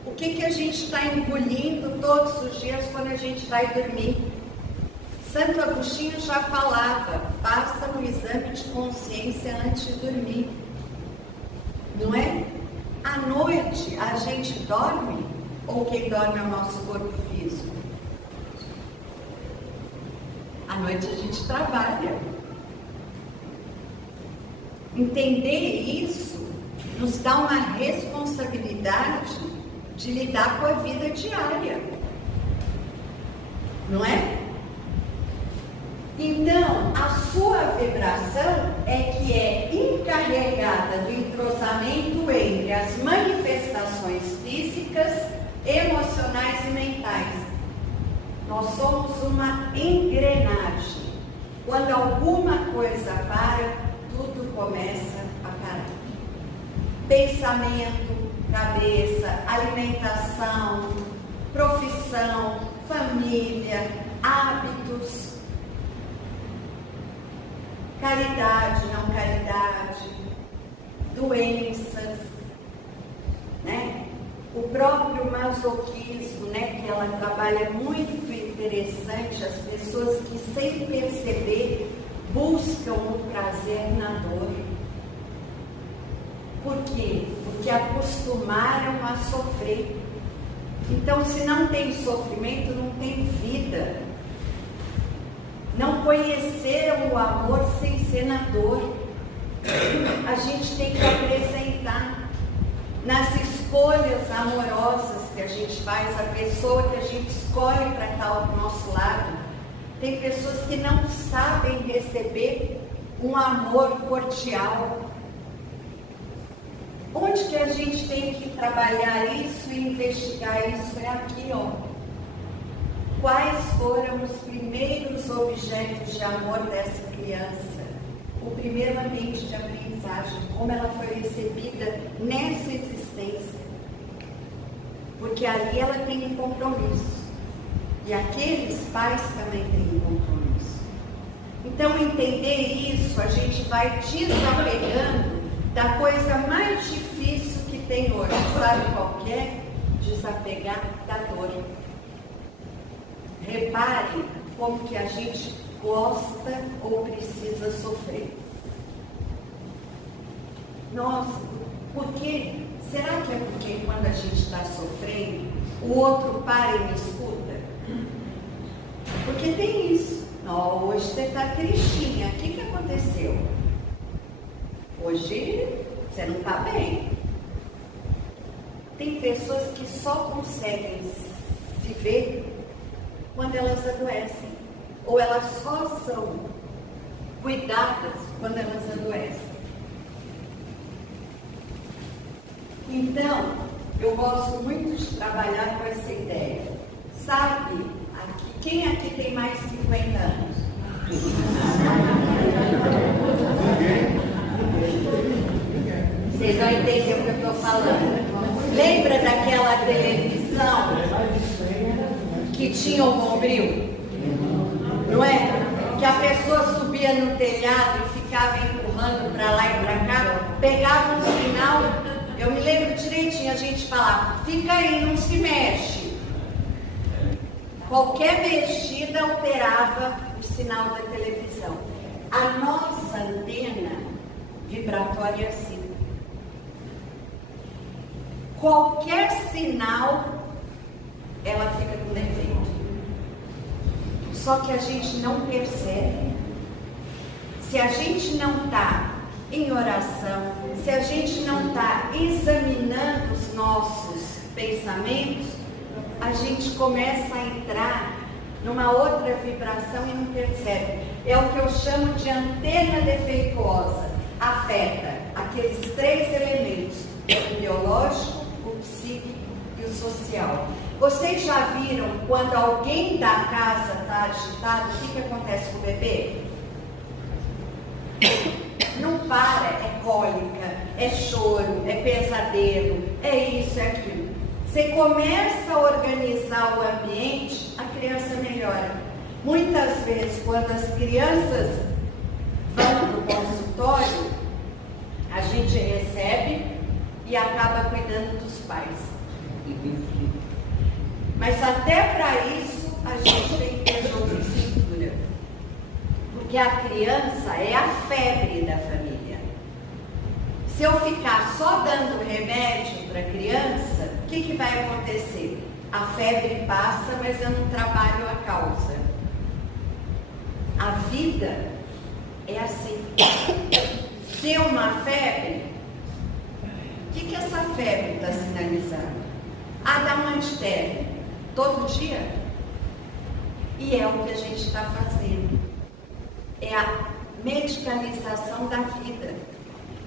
O que a gente está engolindo todos os dias quando a gente vai dormir? Santo Agostinho já falava, faça um exame de consciência antes de dormir. Não é? À noite a gente dorme, ou quem dorme é o nosso corpo físico? À noite a gente trabalha. Entender isso nos dá uma responsabilidade de lidar com a vida diária. Não é? Então, a sua vibração é que é encarregada do entrosamento entre as manifestações físicas, emocionais e mentais. Nós somos uma engrenagem. Quando alguma coisa para, tudo começa a parar. Pensamento, cabeça, alimentação, profissão, família, hábitos, caridade, não caridade, doenças, né? O próprio masoquismo, né? Que ela trabalha muito interessante, as pessoas que sem perceber buscam o prazer na dor. Por quê? Porque acostumaram a sofrer. Então, se não tem sofrimento, não tem vida. Não conheceram o amor sem ser na dor. A gente tem que apresentar nas escolhas amorosas que a gente faz, a pessoa que a gente escolhe para estar ao nosso lado. Tem pessoas que não sabem receber um amor cordial. Onde que a gente tem que trabalhar isso e investigar isso? É aqui, ó. Quais foram os primeiros objetos de amor dessa criança? O primeiro ambiente de aprendizagem, como ela foi recebida nessa existência. Porque ali ela tem um compromisso. E aqueles pais também têm um compromisso. Então, entender isso, a gente vai desapegando da coisa mais difícil que tem hoje. Sabe qual que é? Desapegar da dor. Repare como que a gente gosta ou precisa sofrer. Nossa, por quê? Será que é porque quando a gente está sofrendo, o outro para e me escuta? Porque tem isso. Não, hoje você está tristinha. O que aconteceu? Hoje você não está bem. Tem pessoas que só conseguem se ver quando elas adoecem. Ou elas só são cuidadas quando elas adoecem. Então, eu gosto muito de trabalhar com essa ideia. Sabe, quem aqui tem mais de 50 anos? Vocês vão entender o que eu estou falando. Lembra daquela televisão que tinha o bombril? Não é? Que a pessoa subia no telhado e ficava empurrando para lá e para cá, pegava um sinal. Eu me lembro direitinho, a gente falava, fica aí, não se mexe. Qualquer mexida alterava o sinal da televisão. A nossa antena vibratória é assim. Qualquer sinal, ela fica com defeito. Só que a gente não percebe. Se a gente não está em oração, se a gente não está examinando os nossos pensamentos, a gente começa a entrar numa outra vibração e não percebe. É o que eu chamo de antena defeituosa. Afeta aqueles 3 elementos: o biológico, o psíquico e o social. Vocês já viram quando alguém da casa está agitado, o que acontece com o bebê? Não para, é cólica, é choro, é pesadelo, é isso, é aquilo. Você começa a organizar o ambiente, a criança melhora. Muitas vezes, quando as crianças vão para o consultório, a gente recebe e acaba cuidando dos pais. Mas até para isso, a gente tem que ter jogo de cintura. Porque a criança é a febre da família. Se eu ficar só dando remédio para a criança, o que vai acontecer? A febre passa, mas eu não trabalho a causa. A vida é assim. Deu uma febre, o que essa febre está sinalizando? Dá uma antitérmica todo dia. E é o que a gente está fazendo. é a medicalização da vida.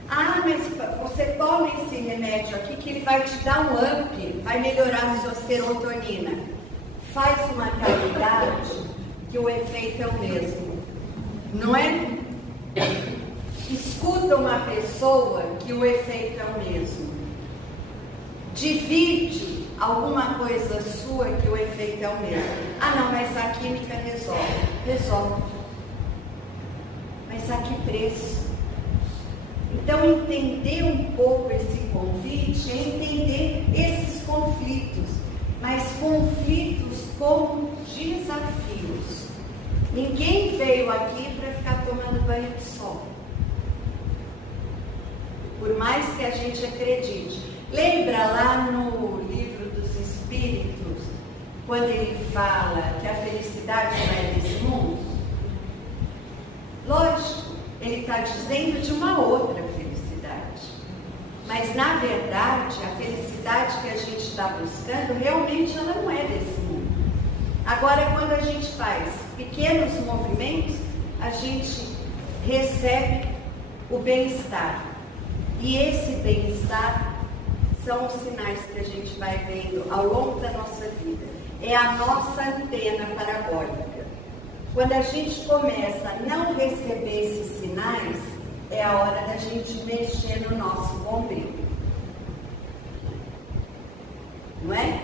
Ah, mas você toma esse remédio aqui que ele vai te dar um up, vai melhorar a sua serotonina. Faz uma caridade que o efeito é o mesmo, não é? Escuta uma pessoa que o efeito é o mesmo. Divide alguma coisa sua que o efeito é o mesmo. Ah, não, mas a química resolve. Resolve. Mas a que preço? Então, entender um pouco esse convite é entender esses conflitos, mas conflitos como desafios. Ninguém veio aqui para ficar tomando banho de sol. Por mais que a gente acredite. Lembra lá no Livro dos Espíritos, quando ele fala que a felicidade não é desse mundo? Lógico, ele está dizendo de uma outra felicidade. Mas, na verdade, a felicidade que a gente está buscando, realmente ela não é desse mundo. Agora, quando a gente faz pequenos movimentos, a gente recebe o bem-estar. E esse bem-estar são os sinais que a gente vai vendo ao longo da nossa vida. É a nossa antena parabólica. Quando a gente começa a não receber esses sinais, é a hora da gente mexer no nosso bombril. Não é?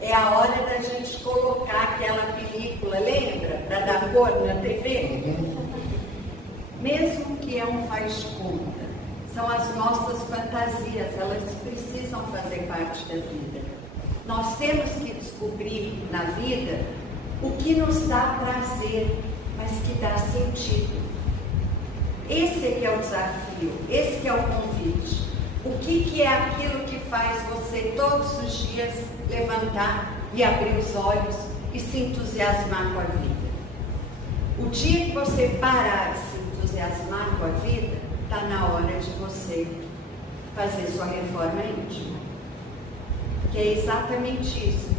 É a hora da gente colocar aquela película, lembra? Para dar cor na TV? Mesmo que é um faz-conta, são as nossas fantasias, elas precisam fazer parte da vida. Nós temos que descobrir na vida o que nos dá prazer, mas que dá sentido. Esse é que é o desafio, esse que é o convite. O que é aquilo que faz você todos os dias levantar e abrir os olhos e se entusiasmar com a vida? O dia que você parar de se entusiasmar com a vida, está na hora de você fazer sua reforma íntima. Que é exatamente isso.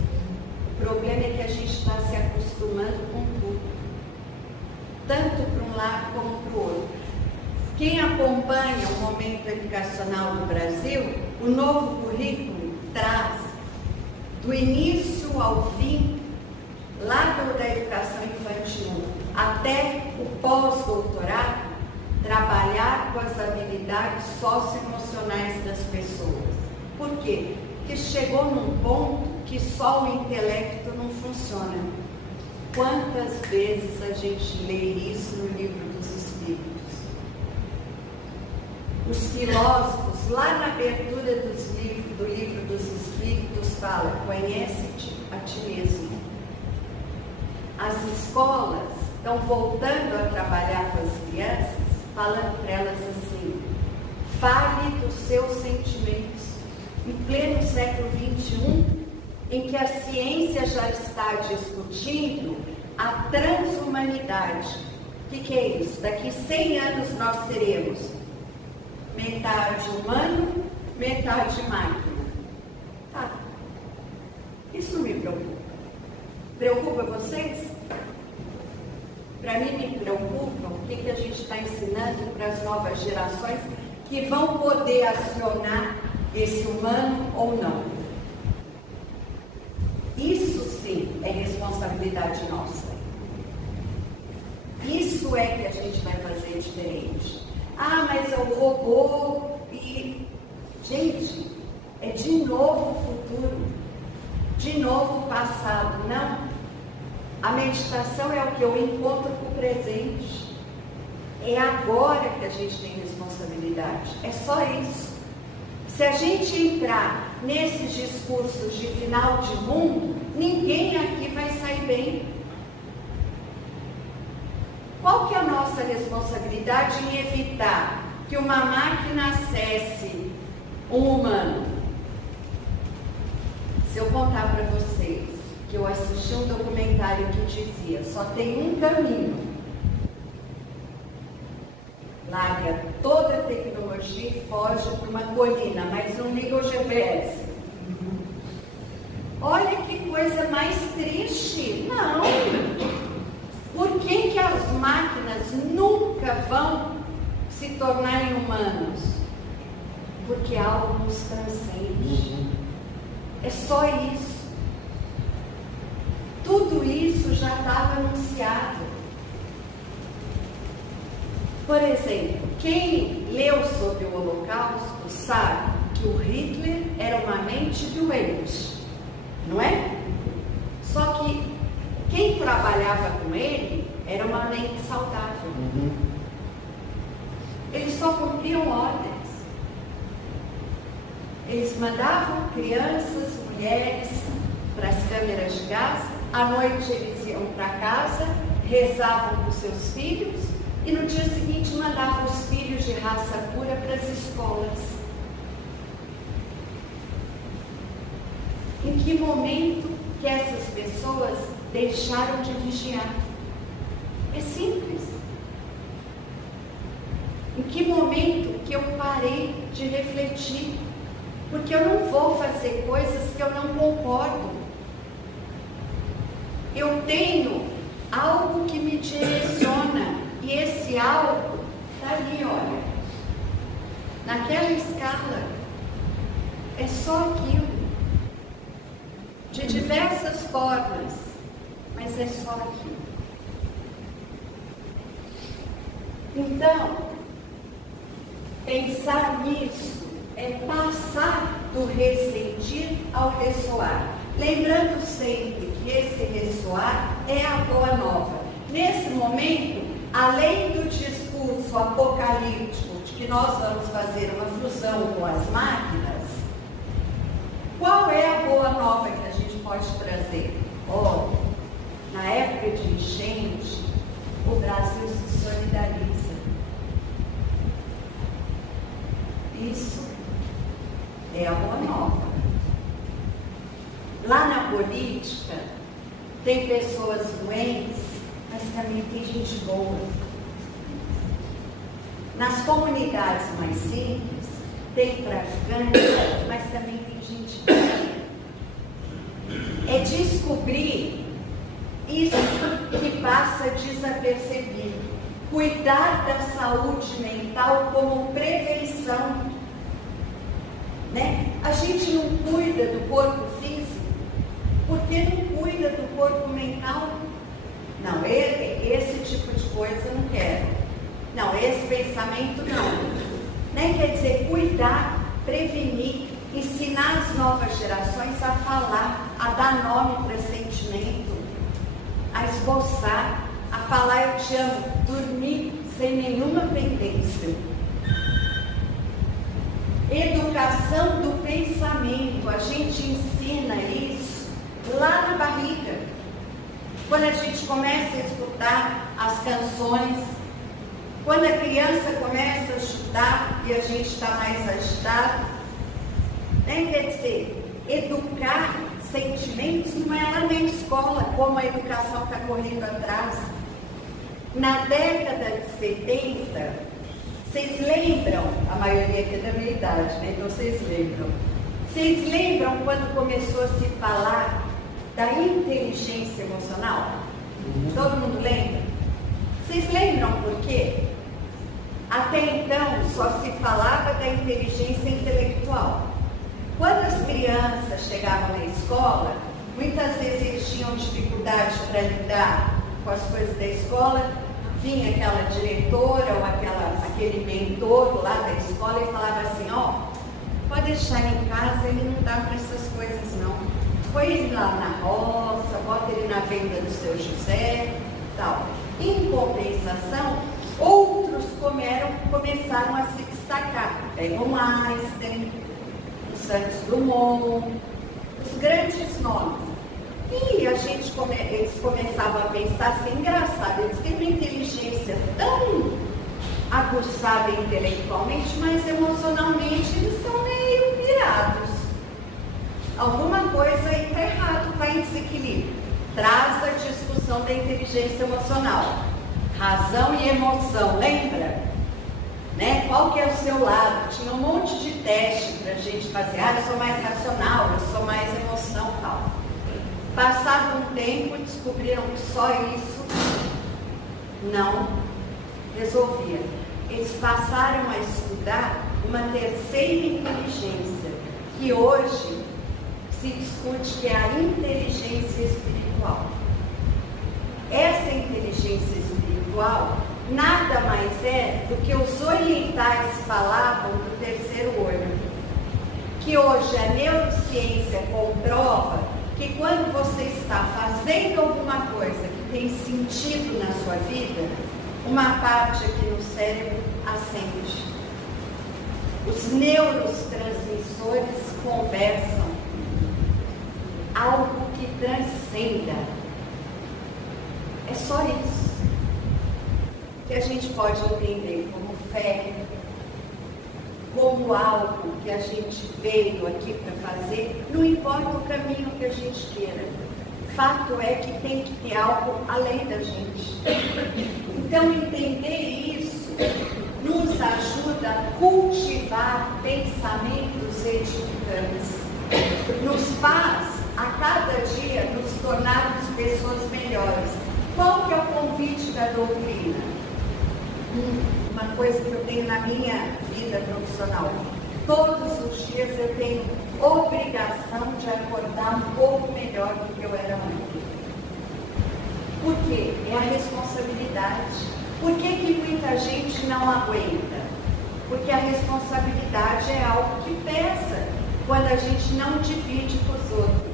O problema é que a gente está se acostumando com tudo. Tanto para um lado como para o outro. Quem acompanha o momento educacional do Brasil, o novo currículo traz, do início ao fim, lá da educação infantil até o pós-doutorado, trabalhar com as habilidades socioemocionais das pessoas. Por quê? Porque chegou num ponto que só o intelecto não funciona. Quantas vezes a gente lê isso no Livro dos Espíritos? Os filósofos, lá na abertura do Livro dos Espíritos, falam: conhece-te a ti mesmo. As escolas estão voltando a trabalhar com as crianças, falando para elas assim: fale dos seus sentimentos. Em pleno século XXI, em que a ciência já está discutindo a transhumanidade. O que é isso? Daqui 100 anos nós seremos metade humano, metade máquina. Tá. Isso me preocupa. Preocupa vocês? Para mim me preocupa o que a gente está ensinando para as novas gerações que vão poder acionar esse humano ou não. Isso sim é responsabilidade nossa. Isso é que a gente vai fazer diferente. Ah, mas é o robô e... Gente, é de novo o futuro, de novo o passado. Não. A meditação é o que eu encontro com o presente. É agora que a gente tem responsabilidade. É só isso. Se a gente entrar nesses discursos de final de mundo, ninguém aqui vai sair bem. Qual que é a nossa responsabilidade em evitar que uma máquina acesse um humano? Se eu contar para vocês que eu assisti um documentário que dizia: só tem um caminho. Larga toda a tecnologia e foge para uma colina, mas não liga o GPS. Olha que coisa mais triste. Não. Por que as máquinas nunca vão se tornarem humanos, porque algo nos transcende. É só isso. Tudo isso já estava anunciado. Por exemplo, quem leu sobre o Holocausto sabe que o Hitler era uma mente doente, não é? Só que quem trabalhava com ele era uma mente saudável. Eles só cumpriam ordens. Eles mandavam crianças, mulheres para as câmeras de gás. À noite eles iam para casa, rezavam com seus filhos e no dia seguinte mandavam os filhos de raça pura para as escolas. Em que momento que essas pessoas deixaram de vigiar? É simples. Em que momento que eu parei de refletir? Porque eu não vou fazer coisas que eu não concordo. Eu tenho algo que me direciona, e esse algo está ali, olha, naquela escala. É só aquilo, de diversas formas, mas é só aquilo. Então, pensar nisso é passar do ressentir ao ressoar. Lembrando sempre que esse ressoar é a boa nova. Nesse momento, além do discurso apocalíptico de que nós vamos fazer uma fusão com as máquinas, qual é a boa nova que a gente pode trazer? Olha, na época de enchente, o Brasil se solidariza. Isso é a boa nova. Lá na política, tem pessoas ruins, mas também tem gente boa. Nas comunidades mais simples, tem traficantes, mas também tem gente boa. É descobrir isso que passa desapercebido. Cuidar da saúde mental como prevenção. Né? A gente não cuida do corpo físico porque não cuida do corpo mental. Não, esse tipo de coisa eu não quero. Não, esse pensamento não. Né? Quer dizer, cuidar, prevenir, ensinar as novas gerações a falar, a dar nome para sentimento, a esboçar, a falar eu te amo, dormir sem nenhuma pendência. Educação do pensamento, a gente ensina isso lá na barriga. Quando a gente começa a escutar as canções, quando a criança começa a chutar e a gente está mais agitado, né? Quer dizer, educar sentimentos não é lá na escola, como a educação está correndo atrás. Na década de 70, vocês lembram, a maioria aqui é da minha idade, né? Então vocês lembram. Vocês lembram quando começou a se falar da inteligência emocional? Todo mundo lembra? Vocês lembram por quê? Até então só se falava da inteligência intelectual. Quando as crianças chegavam na escola, muitas vezes eles tinham dificuldade para lidar com as coisas da escola, vinha aquela diretora ou aquele mentor lá da escola e falava assim, ó, pode deixar em casa, ele não dá para essas coisas não. Põe ele lá na roça, bota ele na venda do seu José, tal. Em compensação, outros começaram a se destacar. Pega o Einstein, o Santos Dumont, os grandes nomes. E eles começavam a pensar assim, engraçado, eles têm uma inteligência tão aguçada intelectualmente, mas emocionalmente eles são meio pirados. Alguma coisa aí está errado, está em desequilíbrio. Traz a discussão da inteligência emocional. Razão e emoção, lembra? Né? Qual que é o seu lado? Tinha um monte de teste para a gente fazer. Eu sou mais racional, eu sou mais emoção e tal. Passado um tempo, descobriram que só isso não resolvia. Eles passaram a estudar uma terceira inteligência, que hoje se discute que é a inteligência espiritual. Essa inteligência espiritual nada mais é do que os orientais falavam do terceiro olho, que hoje a neurociência comprova que quando você está fazendo alguma coisa que tem sentido na sua vida, uma parte aqui no cérebro acende. Os neurotransmissores conversam, algo que transcenda. É só isso que a gente pode entender como fé, como algo que a gente veio aqui para fazer, não importa o caminho que a gente queira. Fato é que tem que ter algo além da gente. Então, entender isso nos ajuda a cultivar pensamentos edificantes. Nos faz, a cada dia, nos tornarmos pessoas melhores. Qual que é o convite da doutrina? Uma coisa que eu tenho na minha vida profissional. Todos os dias eu tenho obrigação de acordar um pouco melhor do que eu era ontem. Por quê? É a responsabilidade. Por que muita gente não aguenta? Porque a responsabilidade é algo que pesa quando a gente não divide com os outros.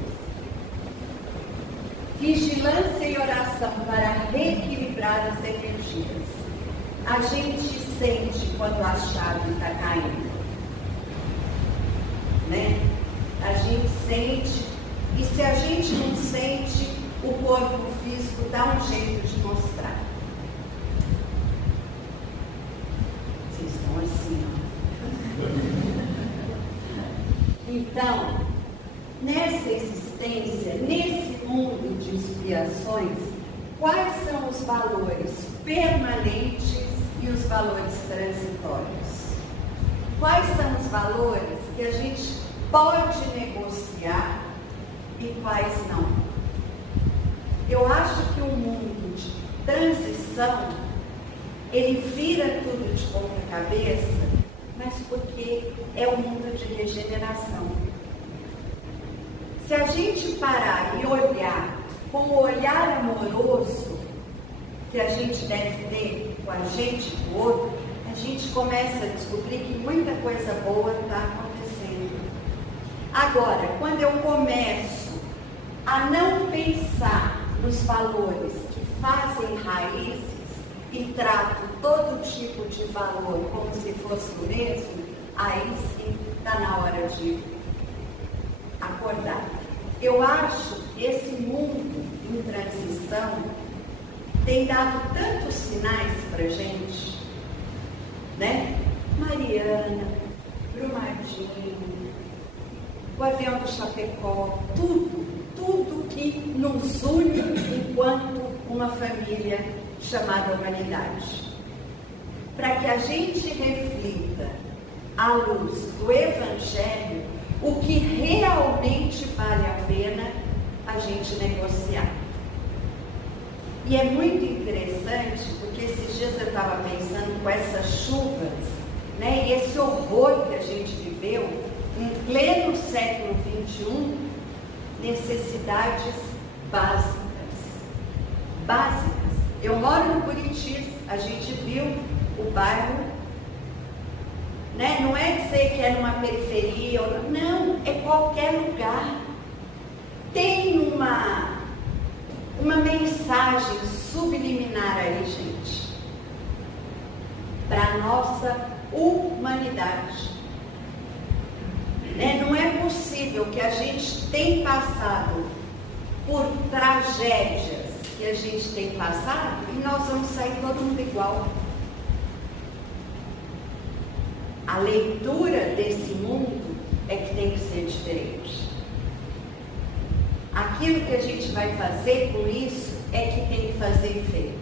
Vigilância e oração para reequilibrar as energias. A gente sente quando a chave está caindo, né? A gente sente, e se a gente não sente, o corpo físico dá um jeito de mostrar. Vocês estão assim, ó. Então, nessa existência, nesse mundo de expiações, quais são os valores permanentes e os valores transitórios? Quais são os valores que a gente pode negociar e quais não? Eu acho que o mundo de transição, ele vira tudo de ponta cabeça, mas porque é um mundo de regeneração. Se a gente parar e olhar com o olhar amoroso que a gente deve ter com a gente e com o outro, a gente começa a descobrir que muita coisa boa está acontecendo. Agora, quando eu começo a não pensar nos valores que fazem raízes e trato todo tipo de valor como se fosse o mesmo, aí sim está na hora de acordar. Eu acho que esse mundo em transição tem dado tantos sinais para gente, né? Mariana, Brumadinho, o avião do Chapecó, tudo que nos une enquanto uma família chamada humanidade. Para que a gente reflita à luz do Evangelho o que realmente vale a pena a gente negociar. E é muito interessante, porque esses dias eu estava pensando com essas chuvas, né, e esse horror que a gente viveu, em pleno século XXI, necessidades básicas. Eu moro no Buritis, a gente viu o bairro, né? Não é dizer que é numa periferia, não, é qualquer lugar. Tem uma mensagem subliminar aí, gente, para a nossa humanidade. Não é possível que a gente tenha passado por tragédias que a gente tem passado e nós vamos sair todo mundo igual. A leitura desse mundo é que tem que ser diferente. Aquilo que a gente vai fazer com isso é que tem que fazer efeito.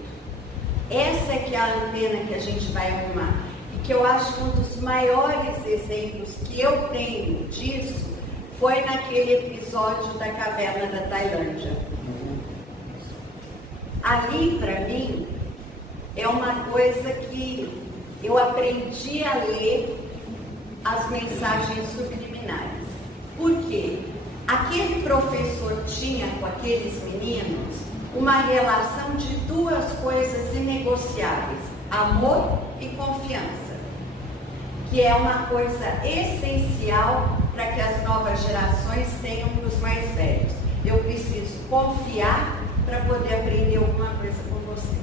Essa é que é a antena que a gente vai arrumar. E que eu acho que um dos maiores exemplos que eu tenho disso foi naquele episódio da caverna da Tailândia. Ali, para mim, coisa que eu aprendi a ler as mensagens subliminares. Por quê? Aquele professor tinha com aqueles meninos uma relação de duas coisas inegociáveis: amor e confiança, que é uma coisa essencial para que as novas gerações tenham dos mais velhos. Eu preciso confiar para poder aprender alguma coisa com você.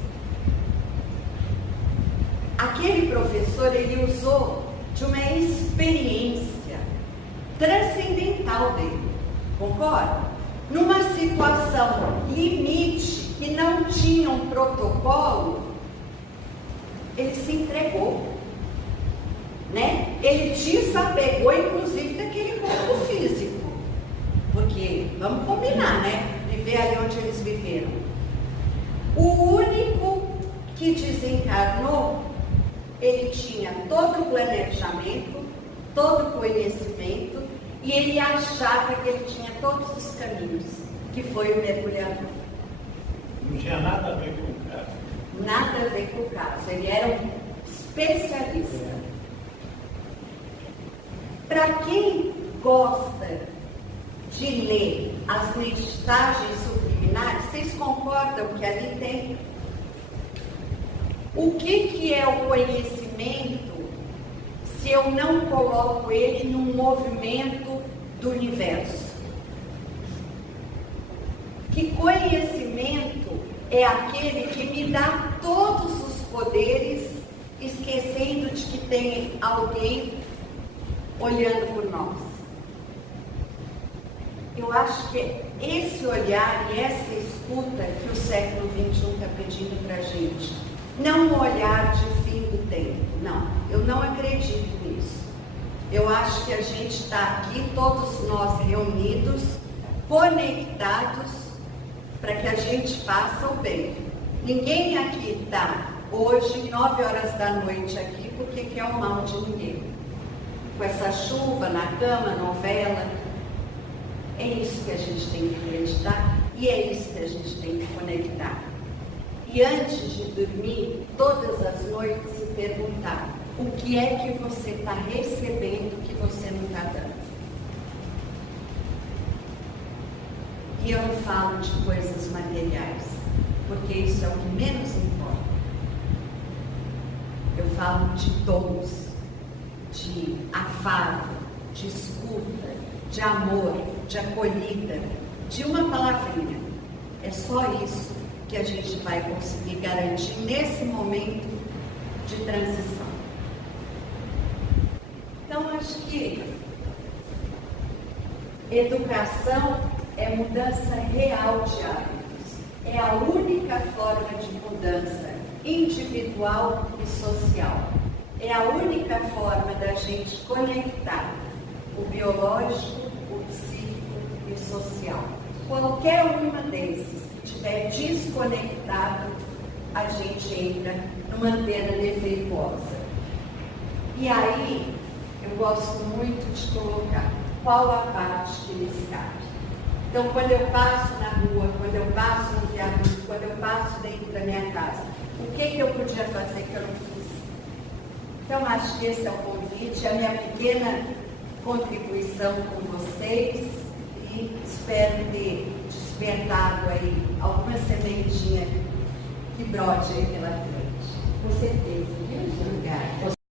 Aquele professor, ele usou de uma experiência transcendental dele, concorda? Numa situação limite, que não tinha um protocolo, ele se entregou, né? Ele desapegou, inclusive, daquele corpo físico, porque, vamos combinar, né? Viver ali onde eles viveram. O único que desencarnou, ele tinha todo o planejamento, todo o conhecimento, e ele achava que ele tinha todos os caminhos, que foi o mergulhador. Não tinha nada a ver com o caso. Nada a ver com o caso, ele era um especialista. Para quem gosta de ler as mensagens subliminares, vocês concordam que ali tem? O que é o conhecimento se eu não coloco ele num movimento do universo? Que conhecimento é aquele que me dá todos os poderes, esquecendo de que tem alguém olhando por nós? Eu acho que é esse olhar e essa escuta que o século XXI está pedindo para a gente. Não um olhar de fim do tempo, não. Eu não acredito nisso. Eu acho que a gente está aqui, todos nós reunidos, conectados, para que a gente faça o bem. Ninguém aqui está hoje, 9 horas da noite aqui, porque quer o mal de ninguém. Com essa chuva na cama, novela, é isso que a gente tem que acreditar e é isso que a gente tem que conectar. E antes de dormir, todas as noites, se perguntar: o que é que você está recebendo que você não está dando? E eu não falo de coisas materiais, porque isso é o que menos importa. Eu falo de dons, de afago, de escuta, de amor, de acolhida, de uma palavrinha. É só isso que a gente vai conseguir garantir nesse momento de transição. Então, acho que educação é mudança real de hábitos. É a única forma de mudança individual e social. É a única forma da gente conectar o biológico, o psíquico e o social. Qualquer uma desses que estiver desconectado, a gente entra numa antena defeituosa. E aí, eu gosto muito de colocar qual a parte que me escape. Então, quando eu passo na rua, quando eu passo no viaduto, quando eu passo dentro da minha casa, o que eu podia fazer que eu não fiz? Então, acho que esse é o convite, a minha pequena contribuição com vocês, e espero ter despertado aí alguma sementinha que brote aí pela frente. Com certeza, viu? Obrigada.